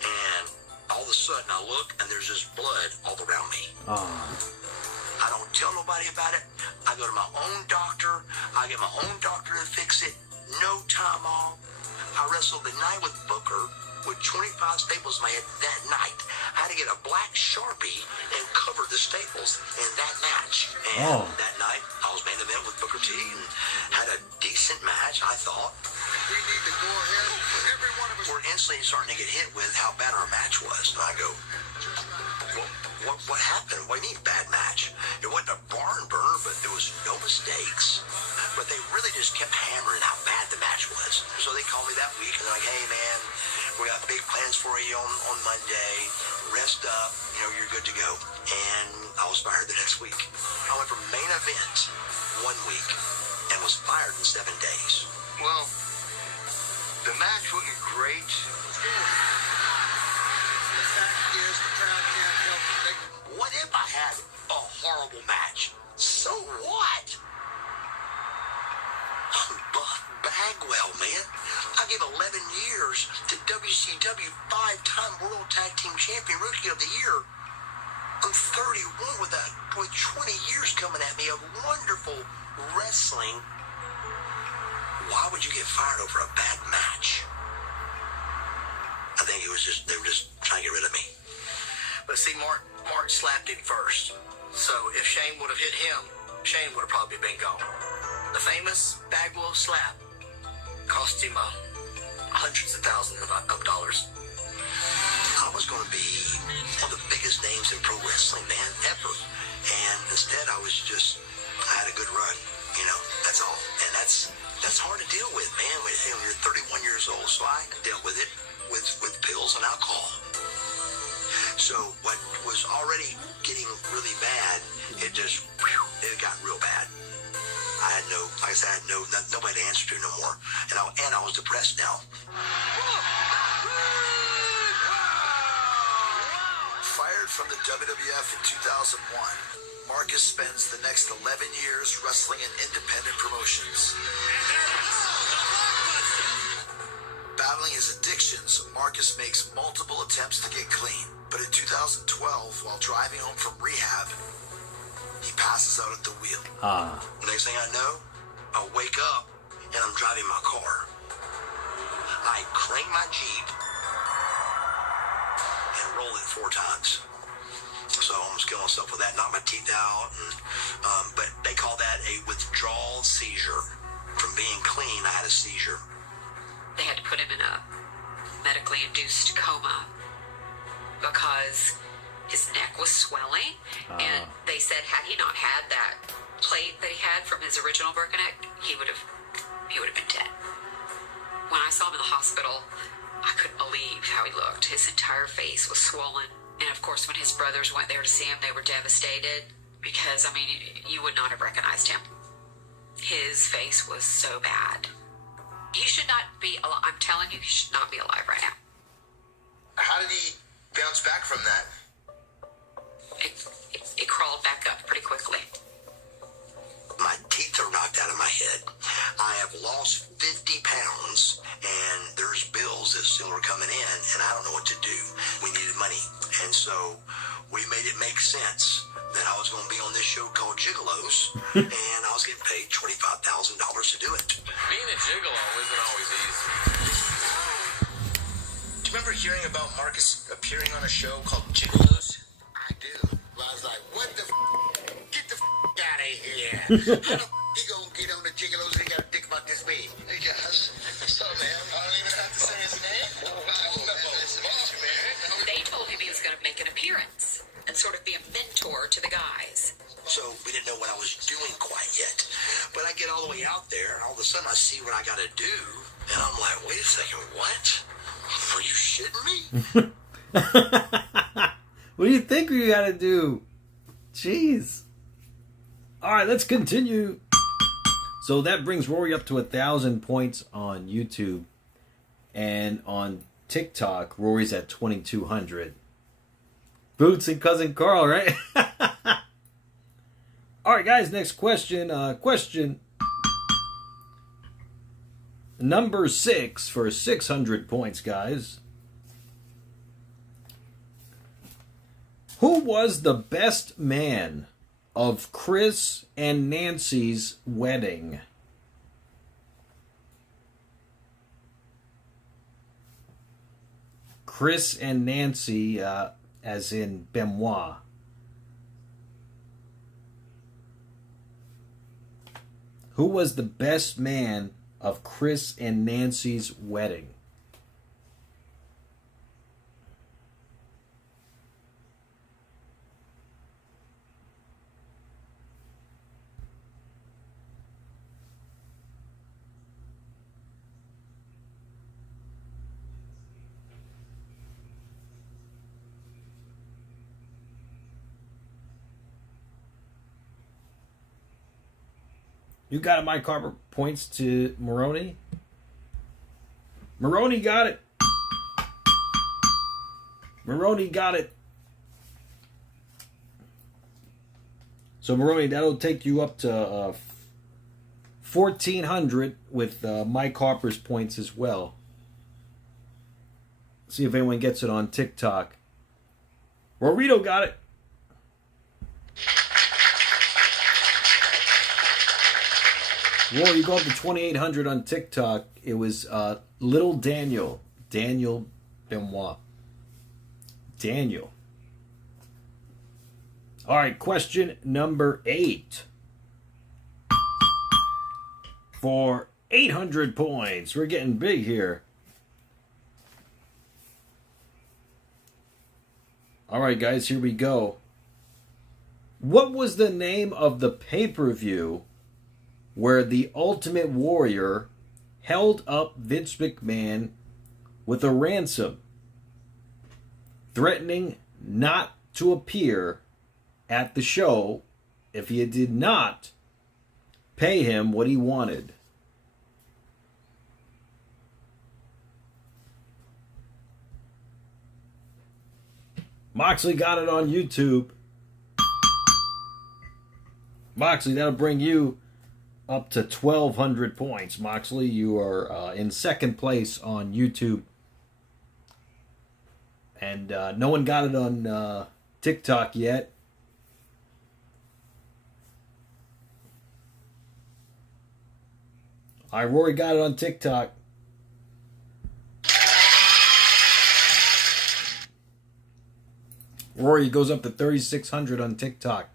And all of a sudden, I look, and there's just blood all around me. I don't tell nobody about it. I go to my own doctor. I get my own doctor to fix it. No time off. I wrestled the night with Booker with 25 staples in my head that night. I had to get a black Sharpie and cover the staples in that match. And that night, I was main event with Booker T and had a decent match, I thought. We need to go ahead. Every one of us. We're instantly starting to get hit with how bad our match was. And I go, what happened? What do you mean bad match? It wasn't a barn burner, but there was no mistakes. But they really just kept hammering how bad the match was. So they called me that week and they're like, hey man, we got big plans for you on Monday. Rest up, you're good to go. And I was fired the next week. I went from main event 1 week and was fired in 7 days. Well, the match wasn't great. What if I had a horrible match? So what? I'm Buff Bagwell, man. I gave 11 years to WCW 5-time World Tag Team Champion, Rookie of the Year. I'm 31 with 20 years coming at me of wonderful wrestling. Why would you get fired over a bad match? I think they were just trying to get rid of me. But see, Mark slapped him first. So if Shane would have hit him, Shane would have probably been gone. The famous Bagwell slap cost him hundreds of thousands of dollars. I was going to be one of the biggest names in pro wrestling, man, ever. And instead, I had a good run, that's all. And that's hard to deal with, man, when you're 31 years old. So I dealt with it with pills and alcohol. So what was already getting really bad, it got real bad. I had nobody to answer to no more. And I was depressed now. Fired from the WWF in 2001, Marcus spends the next 11 years wrestling in independent promotions. Battling his addictions, Marcus makes multiple attempts to get clean. But in 2012, while driving home from rehab, he passes out at the wheel. Next thing I know, I wake up and I'm driving my car. I crank my Jeep and roll it 4 times. So I almost killed myself with that, knocked my teeth out. But they call that a withdrawal seizure. From being clean, I had a seizure. They had to put him in a medically induced coma because his neck was swelling, and they said had he not had that plate that he had from his original broken neck, he would have been dead. When I saw him in the hospital, I couldn't believe how he looked. His entire face was swollen, and of course when his brothers went there to see him, they were devastated because, you would not have recognized him. His face was so bad. He should not be alive. I'm telling you, he should not be alive right now. How did he bounce back from that? It crawled back up pretty quickly. My teeth are knocked out of my head. I have lost 50 pounds, and there's bills that soon were coming in, and I don't know what to do. We needed money, and so we made it make sense that I was going to be on this show called Gigolos, and I was getting paid $25,000 to do it. Being a gigolo isn't always easy. Do you remember hearing about Marcus appearing on a show called Gigolos? I do. I was like, what the get the out of here. How the he gonna get on the Gigolos and he got a dick about this big? Hey guys, what's up, man? I don't even have to say his name. They told him he was going to make an appearance and sort of be a mentor to the guys. so we didn't know what I was doing quite yet. But I get all the way out there, and all of a sudden I see what I got to do, and I'm like, wait a second, what? Are you shitting me? What do you think we got to do? Jeez. All right, let's continue. So that brings Rory up to 1,000 points on YouTube. And on TikTok, Rory's at 2,200. Boots and Cousin Carl, right? All right, guys, next question. Question number 6 for 600 points, guys. Who was the best man of Chris and Nancy's wedding? Chris and Nancy, as in Benoit. Who was the best man of Chris and Nancy's wedding? You got it, Mike Harper. Points to Maroney. Maroney got it. Maroney got it. So, Maroney, that'll take you up to 1,400 with Mike Harper's points as well. See if anyone gets it on TikTok. Rorito got it. Rory, you go up to 2,800 on TikTok. It was Little Daniel. Daniel Benoit. Daniel. All right, question number 8. For 800 points. We're getting big here. All right, guys, here we go. What was the name of the pay-per-view where the Ultimate Warrior held up Vince McMahon with a ransom, threatening not to appear at the show if he did not pay him what he wanted? Moxley got it on YouTube. Moxley, that'll bring you up to 1,200 points. Moxley, you are in second place on YouTube. And no one got it on TikTok yet. All right, Rory got it on TikTok. Rory goes up to 3,600 on TikTok.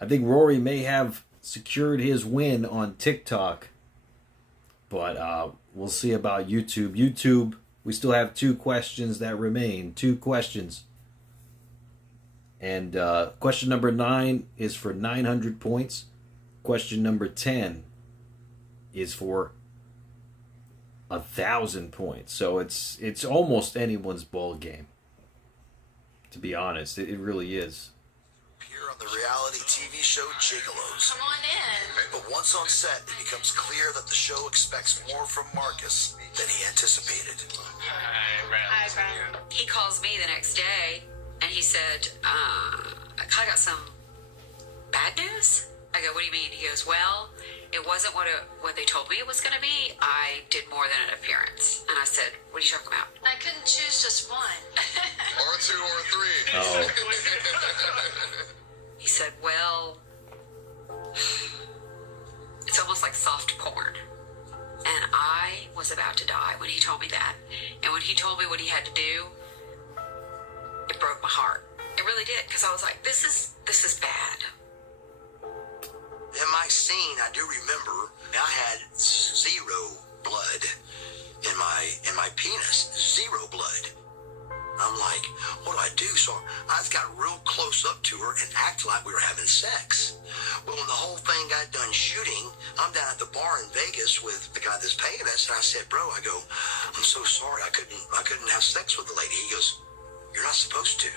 I think Rory may have secured his win on TikTok, but we'll see about YouTube. YouTube, we still have 2 questions that remain. 2 questions. And question number 9 is for 900 points. Question number 10 is for 1,000 points. So it's almost anyone's ball game, to be honest. It really is. Here on the reality TV show Gigolos. Come on in. But once on set, it becomes clear that the show expects more from Marcus than he anticipated. Hi, Brian. He calls me the next day, and he said, I got some bad news. I go, what do you mean? He goes, well, it wasn't what they told me it was going to be. I did more than an appearance. And I said, what are you talking about? I couldn't choose just one. Or 2 or 3. Oh. He said, well, it's almost like soft porn. And I was about to die when he told me that. And when he told me what he had to do, it broke my heart. It really did, because I was like, this is bad. In my scene, I do remember I had 0 blood in my penis. 0 blood. I'm like, what do I do? So I got real close up to her and acted like we were having sex. Well, when the whole thing got done shooting, I'm down at the bar in Vegas with the guy that's paying us, and I said, bro, I go, I'm so sorry, I couldn't have sex with the lady. He goes, you're not supposed to.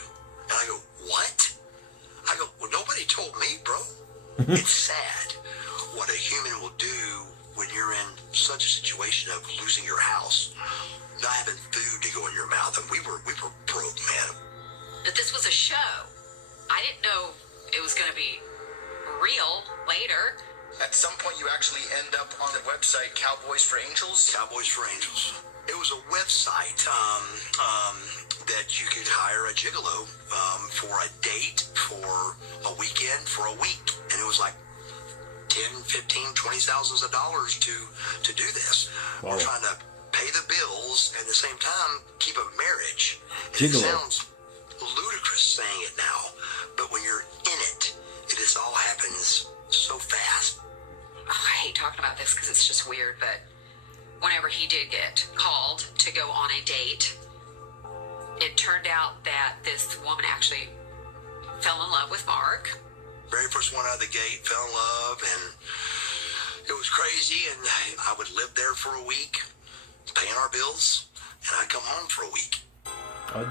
And I go, what? I go, well, nobody told me, bro. It's sad what a human will do when you're in such a situation of losing your house, not having food to go in your mouth, and we were broke, man. But this was a show. I didn't know it was going to be real later. At some point, you actually end up on the website Cowboys for Angels? Cowboys for Angels. It was a website that you could hire a gigolo for a date, for a weekend, for a week. And it was like 10, 15, 20 thousands of dollars to do this. Wow. We're trying to pay the bills and at the same time keep a marriage. And it Gigolo. sounds ludicrous saying it now, but when you're in it, it just all happens so fast. I hate talking about this because it's just weird, but whenever he did get called to go on a date, it turned out that this woman actually fell in love with Mark. Very first one out of the gate, fell in love, and it was crazy, and I would live there for a week, paying our bills, and I'd come home for a week.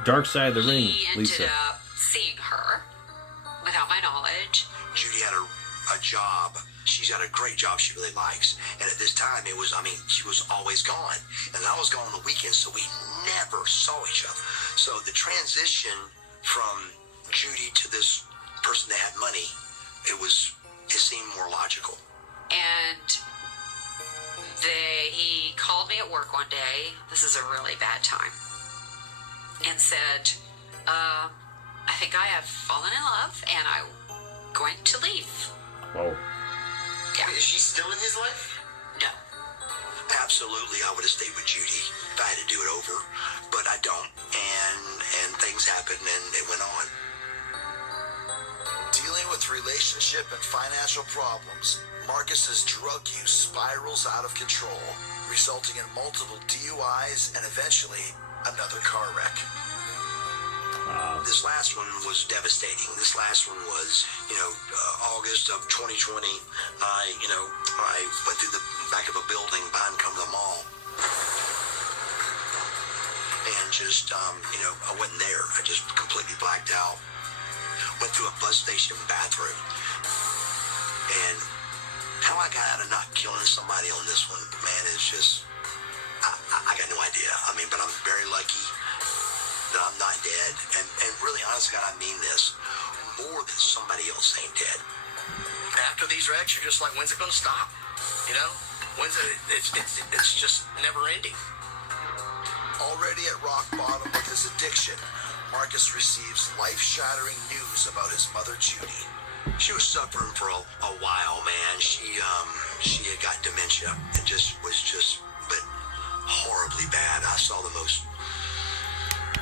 Dark Side of the Ring, He Lisa. ended up seeing her without my knowledge. Judy had a job. She's got a great job she really likes. And at this time, she was always gone. And I was gone on the weekends, so we never saw each other. So the transition from Judy to this person that had money, it seemed more logical. And he called me at work one day. This is a really bad time. And said, I think I have fallen in love and I'm going to leave. Whoa. Yeah. Is she still in his life? No. Absolutely, I would have stayed with Judy if I had to do it over, but I don't, and things happened, and it went on. Dealing with relationship and financial problems, Marcus's drug use spirals out of control, resulting in multiple DUIs and eventually another car wreck. This last one was devastating. This last one was, August of 2020. I went through the back of a building behind the mall. And just, I wasn't there. I just completely blacked out. Went through a bus station bathroom. And how I got out of not killing somebody on this one, man, is just, I got no idea. But I'm very lucky that I'm not dead, and really, honestly, God, I mean this, more than somebody else ain't dead. After these wrecks, you're just like, when's it going to stop? It's just never ending. Already at rock bottom with his addiction, Marcus receives life-shattering news about his mother, Judy. She was suffering for a while, man. She had got dementia and but horribly bad. I saw the most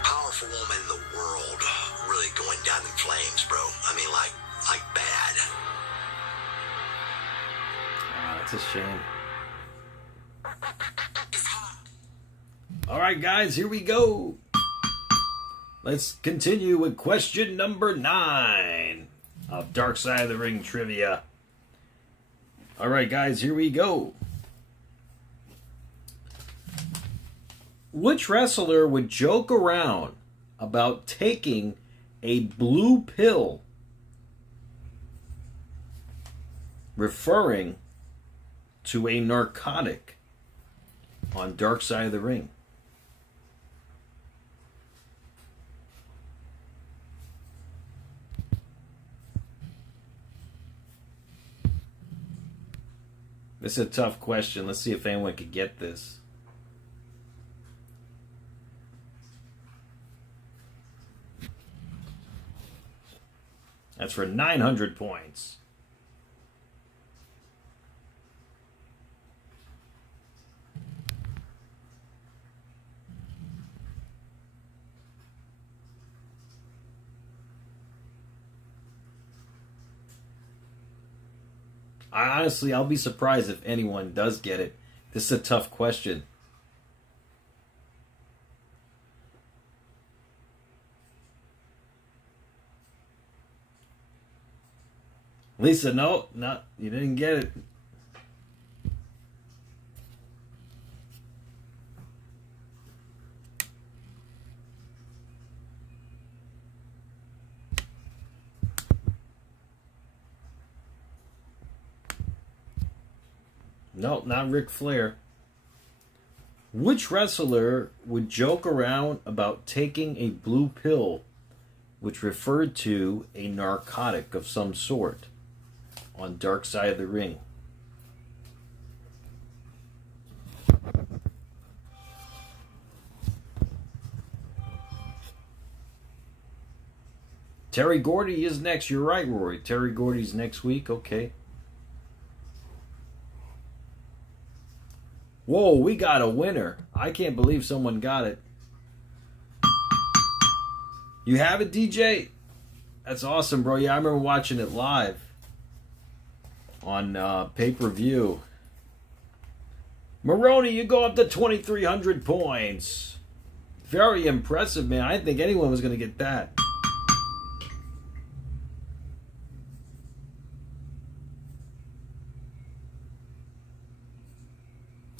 powerful woman in the world really going down in flames, bro. Like bad. It's a shame. All right, guys, here we go. Let's continue with question number 9 of Dark Side of the Ring trivia. All right, guys, here we go. Which wrestler would joke around about taking a blue pill, referring to a narcotic on Dark Side of the Ring? This is a tough question. Let's see if anyone could get this. That's for 900 points. I'll be surprised if anyone does get it. This is a tough question. Lisa, no, you didn't get it. Nope, not Ric Flair. Which wrestler would joke around about taking a blue pill, which referred to a narcotic of some sort, on Dark Side of the Ring? Terry Gordy is next. You're right, Rory. Terry Gordy's next week. Okay. Whoa, we got a winner. I can't believe someone got it. You have it, DJ? That's awesome, bro. Yeah, I remember watching it live on pay-per-view. Maroney, you go up to 2,300 points. Very impressive, man. I didn't think anyone was going to get that.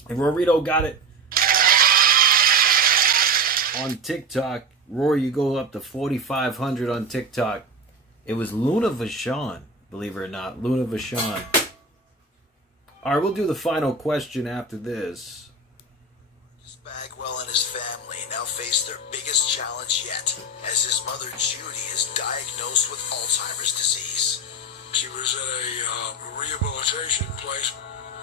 And Rorito got it on TikTok. Rory, you go up to 4,500 on TikTok. It was Luna Vachon, believe it or not. Luna Vachon. All right, we'll do the final question after this. Bagwell and his family now face their biggest challenge yet, as his mother Judy is diagnosed with Alzheimer's disease. She was at a rehabilitation place.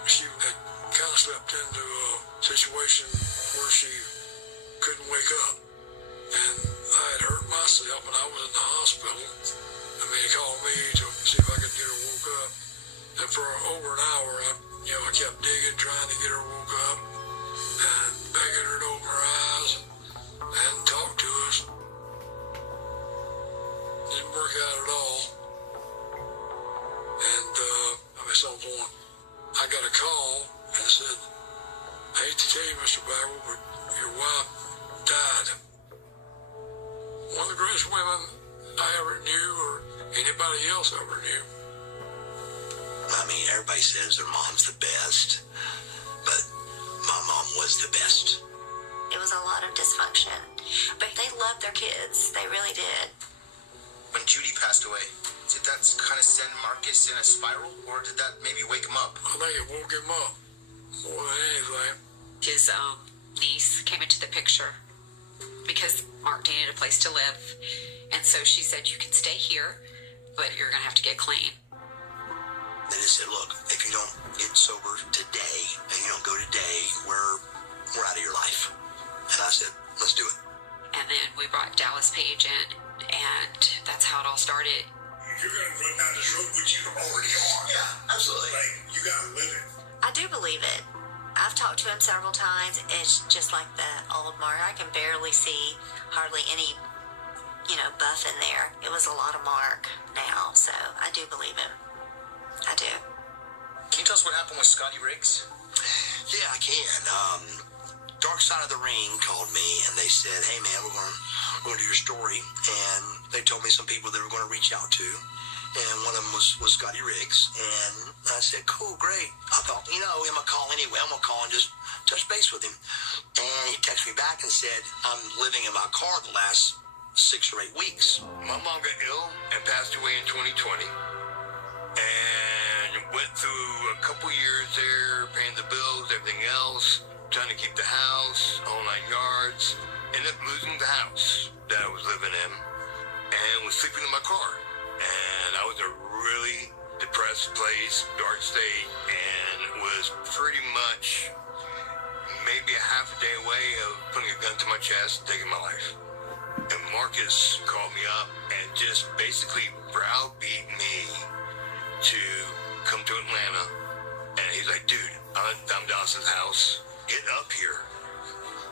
She had kind of slipped into a situation where she couldn't wake up. And I had hurt myself and I was in the hospital. I mean, he called me to see if I could get her woke up. And for over an hour, I kept digging, trying to get her woke up and begging her to open her eyes and talk to us. Didn't work out at all. And at some point, I got a call and said, I hate to tell you, Mr. Bagwell, but your wife died. One of the greatest women I ever knew or anybody else ever knew. I mean, everybody says their mom's the best, but my mom was the best. It was a lot of dysfunction, but they loved their kids. They really did. When Judy passed away, did that kind of send Marcus in a spiral, or did that maybe wake him up? I think it woke him up more than anything. His niece came into the picture because Mark needed a place to live. And so she said, you can stay here, but you're going to have to get clean. They just said, look, if you don't get sober today, and you don't go today, we're out of your life. And I said, let's do it. And then we brought Dallas Page in, and that's how it all started. You're going to run down this road, which you already are. Yeah, absolutely. Like, you got to live it. I do believe it. I've talked to him several times. It's just like the old Mark. I can barely see hardly any, buff in there. It was a lot of Mark now, so I do believe him. I do. Can you tell us what happened with Scotty Riggs? Yeah, I can. Dark Side of the Ring called me and they said, hey man, we're going to do your story. And they told me some people they were going to reach out to. And one of them was Scotty Riggs. And I said, cool, great. I thought, I'm going to call anyway. I'm going to call and just touch base with him. And he texted me back and said, I'm living in my car the last 6 or 8 weeks. My mom got ill and passed away in 2020. And went through a couple years there, paying the bills, everything else, trying to keep the house, all 9 yards. Ended up losing the house that I was living in and was sleeping in my car. And I was in a really depressed place, dark state, and was pretty much maybe a half a day away of putting a gun to my chest and taking my life. And Marcus called me up and just basically browbeat me to come to Atlanta. And he's like, dude, I'm Dallas's house. Get up here.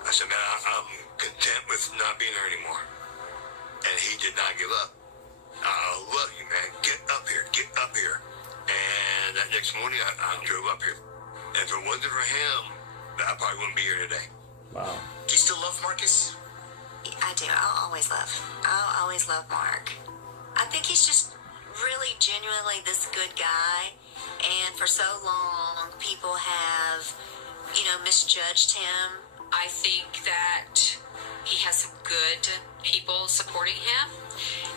I said, man, I'm content with not being there anymore. And he did not give up. I love you, man. Get up here. Get up here. And that next morning, I drove up here. And if it wasn't for him, I probably wouldn't be here today. Wow. Do you still love Marcus? I do. I'll always love Mark. I think he's just really genuinely this good guy, and for so long people have, misjudged him. I think that he has some good people supporting him,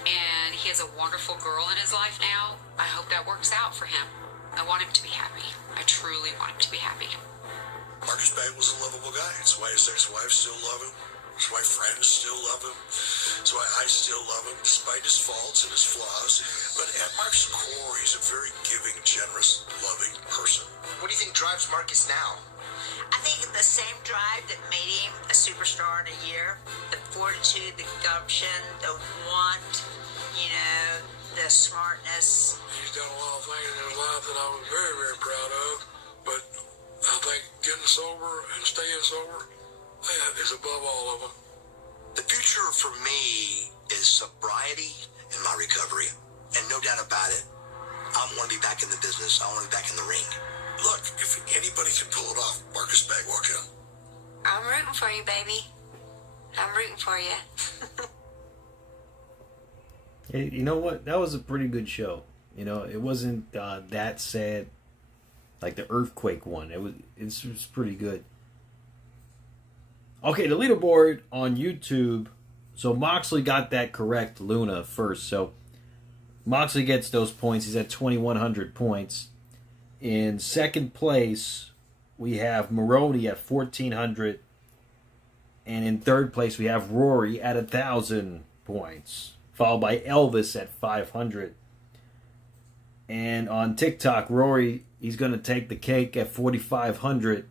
and he has a wonderful girl in his life now. I hope that works out for him. I want him to be happy. I truly want him to be happy. Marcus Bagwell's a lovable guy. It's why his ex-wife still love him. It's why friends still love him. It's why I still love him, despite his faults and his flaws. But at Mark's core, he's a very giving, generous, loving person. What do you think drives Marcus now? I think the same drive that made him a superstar in a year, the fortitude, the gumption, the want, the smartness. He's done a lot of things in his life that I was very, very proud of, but I think getting sober and staying sober is above all of them. The future for me is sobriety and my recovery. And no doubt about it, I want to be back in the business. I want to be back in the ring. Look, if anybody can pull it off, Marcus Bagwell can. I'm rooting for you, baby. I'm rooting for you. Hey, you know what? That was a pretty good show. It wasn't that sad like the earthquake one. It was pretty good. Okay, the leaderboard on YouTube. So Moxley got that correct, Luna, first. So Moxley gets those points. He's at 2,100 points. In second place, we have Maroney at 1,400. And in third place, we have Rory at 1,000 points. Followed by Elvis at 500. And on TikTok, Rory, he's going to take the cake at 4,500.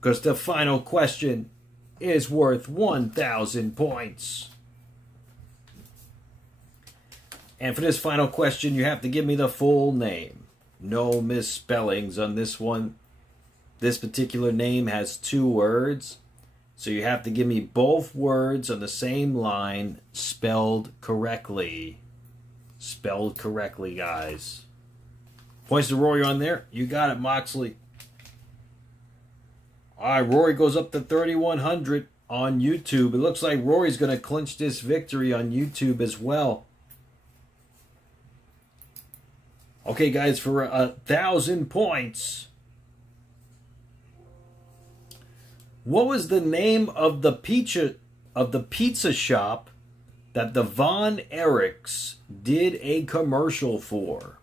Because the final question is worth 1,000 points. And for this final question, you have to give me the full name. No misspellings on this one. This particular name has 2 words. So you have to give me both words on the same line, spelled correctly. Spelled correctly, guys. Points to Rory on there. You got it, Moxley. All right, Rory goes up to 3,100 on YouTube. It looks like Rory's going to clinch this victory on YouTube as well. Okay, guys, for 1,000 points. What was the name of the pizza shop that the Von Erichs did a commercial for?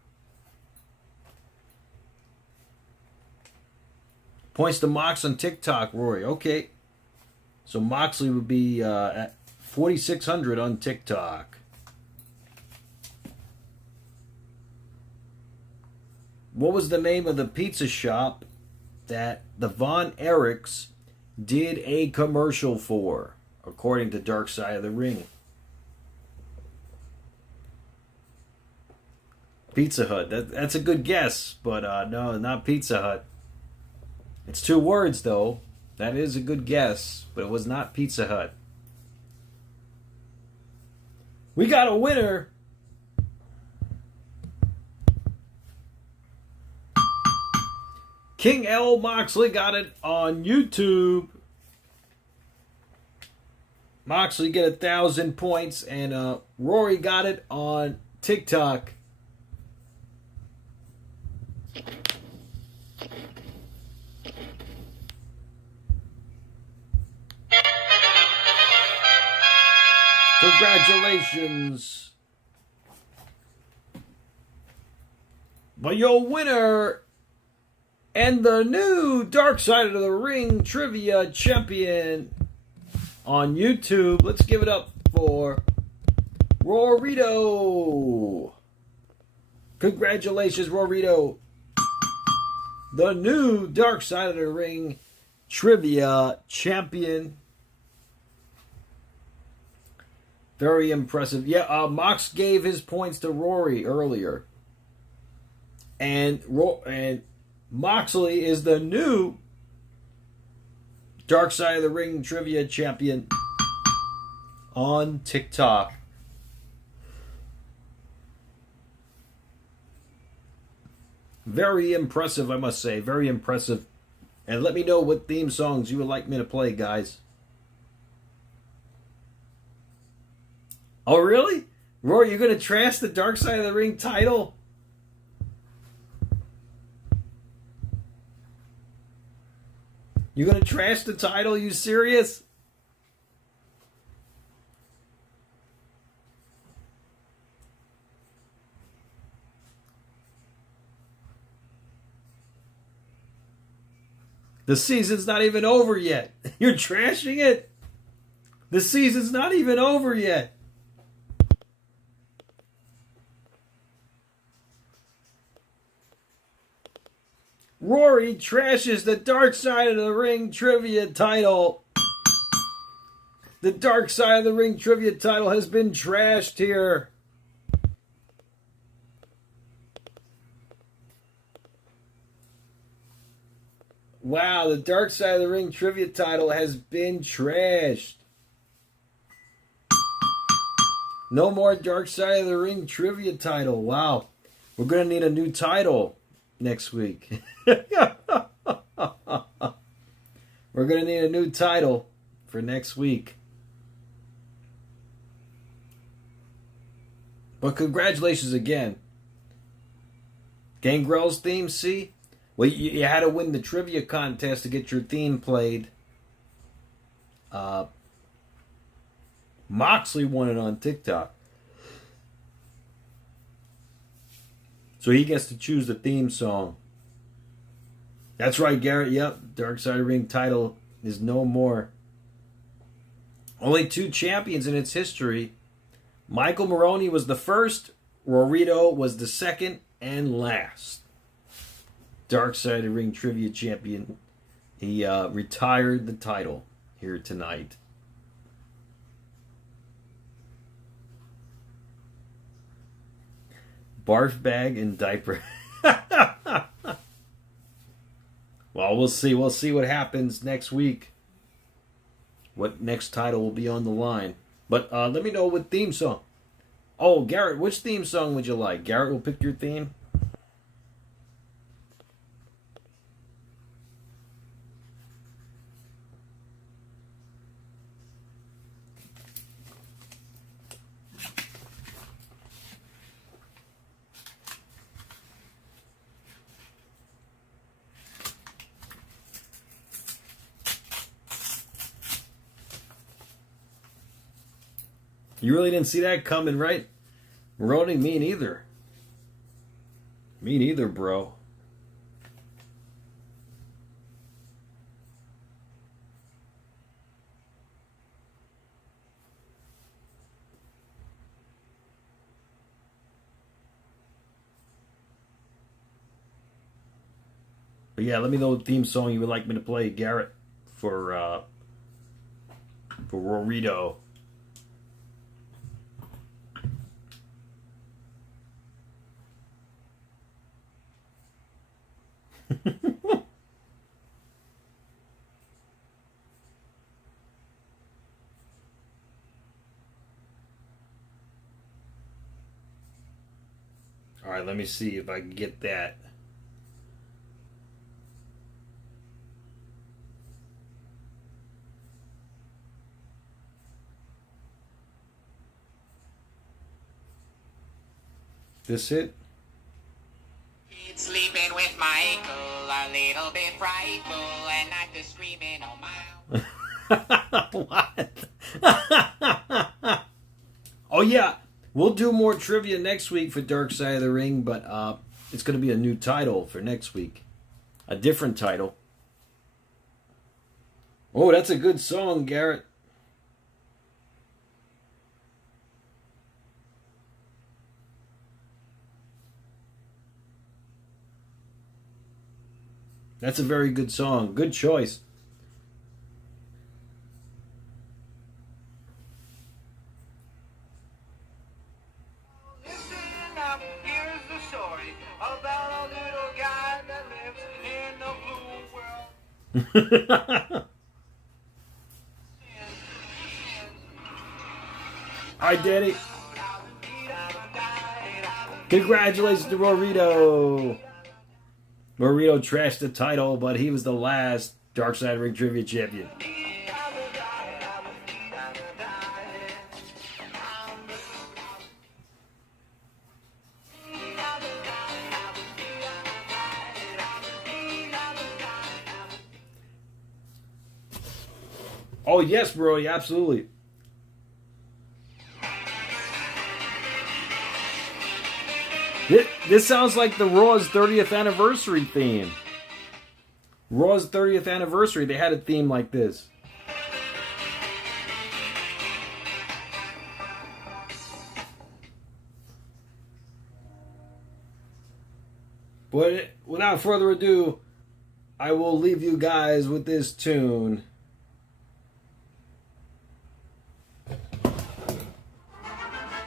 Points to Mox on TikTok, Rory. Okay. So Moxley would be at 4,600 on TikTok. What was the name of the pizza shop that the Von Erichs did a commercial for, according to Dark Side of the Ring? Pizza Hut. That's a good guess, but no, not Pizza Hut. It's 2 words, though. That is a good guess, but it was not Pizza Hut. We got a winner. King L. Moxley got it on YouTube. Moxley get 1,000 points, and Rory got it on TikTok. Congratulations. But your winner and the new Dark Side of the Ring Trivia Champion on YouTube. Let's give it up for Rorito. Congratulations, Rorito. The new Dark Side of the Ring Trivia Champion. Very impressive. Yeah, Mox gave his points to Rory earlier. And Moxley is the new Dark Side of the Ring Trivia Champion on TikTok. Very impressive, I must say. Very impressive. And let me know what theme songs you would like me to play, guys. Oh, really? Rory, you're going to trash the Dark Side of the Ring title? You're going to trash the title? You serious? The season's not even over yet. You're trashing it? The season's not even over yet. Rory trashes the Dark Side of the Ring trivia title. The Dark Side of the Ring trivia title has been trashed here. Wow, the Dark Side of the Ring trivia title has been trashed. No more Dark Side of the Ring trivia title. Wow. We're going to need a new title next week. We're going to need a new title for next week. But congratulations again. Gangrel's theme, see? Well, you had to win the trivia contest to get your theme played. Moxley won it on TikTok. So he gets to choose the theme song. That's right, Garrett. Yep, Dark Side of the Ring title is no more. Only 2 champions in its history. Michael Maroney was the first. Rorito was the second and last. Dark Side of the Ring trivia champion. He retired the title here tonight. Barf bag and diaper. Well, we'll see. We'll see what happens next week. What next title will be on the line. But let me know what theme song. Oh, Garrett, which theme song would you like? Garrett will pick your theme. You really didn't see that coming, right? Maroney, me neither. Me neither, bro. But yeah, let me know what theme song you would like me to play, Garrett, for Rorito. All right, let me see if I can get that. This it? Sleeping with my ankle a little bit frightful and not just screaming on my What? Oh yeah, we'll do more trivia next week for Dark Side of the Ring, but it's going to be a new title for next week. A different title. Oh, that's a good song, Garrett. That's a very good song. Good choice. Listen up, here's the story about a little guy that lives in the blue world. Hi, Daddy. Congratulations to Rorito. Rorito trashed the title, but he was the last Dark Side of the Ring Trivia Champion. Oh, yes, bro. Yeah, absolutely. This sounds like the Raw's 30th anniversary theme. Raw's 30th anniversary, they had a theme like this. But without further ado, I will leave you guys with this tune.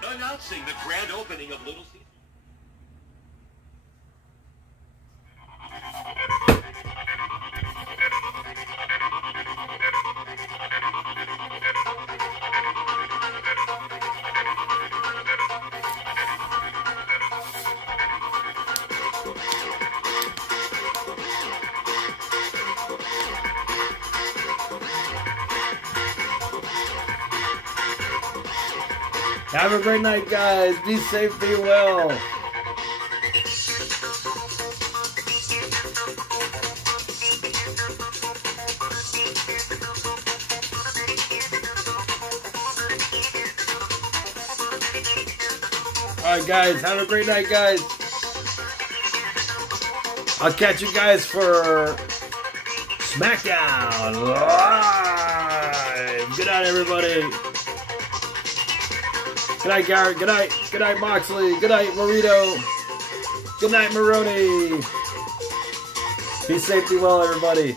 Announcing the grand opening of Little Caesars. Have a great night, guys. Be safe, be well. Alright, guys. Have a great night, guys. I'll catch you guys for SmackDown Live. Good night, everybody. Good night, Garrett. Good night. Good night, Moxley. Good night, Marito. Good night, Maroney. Be safe, be well, everybody.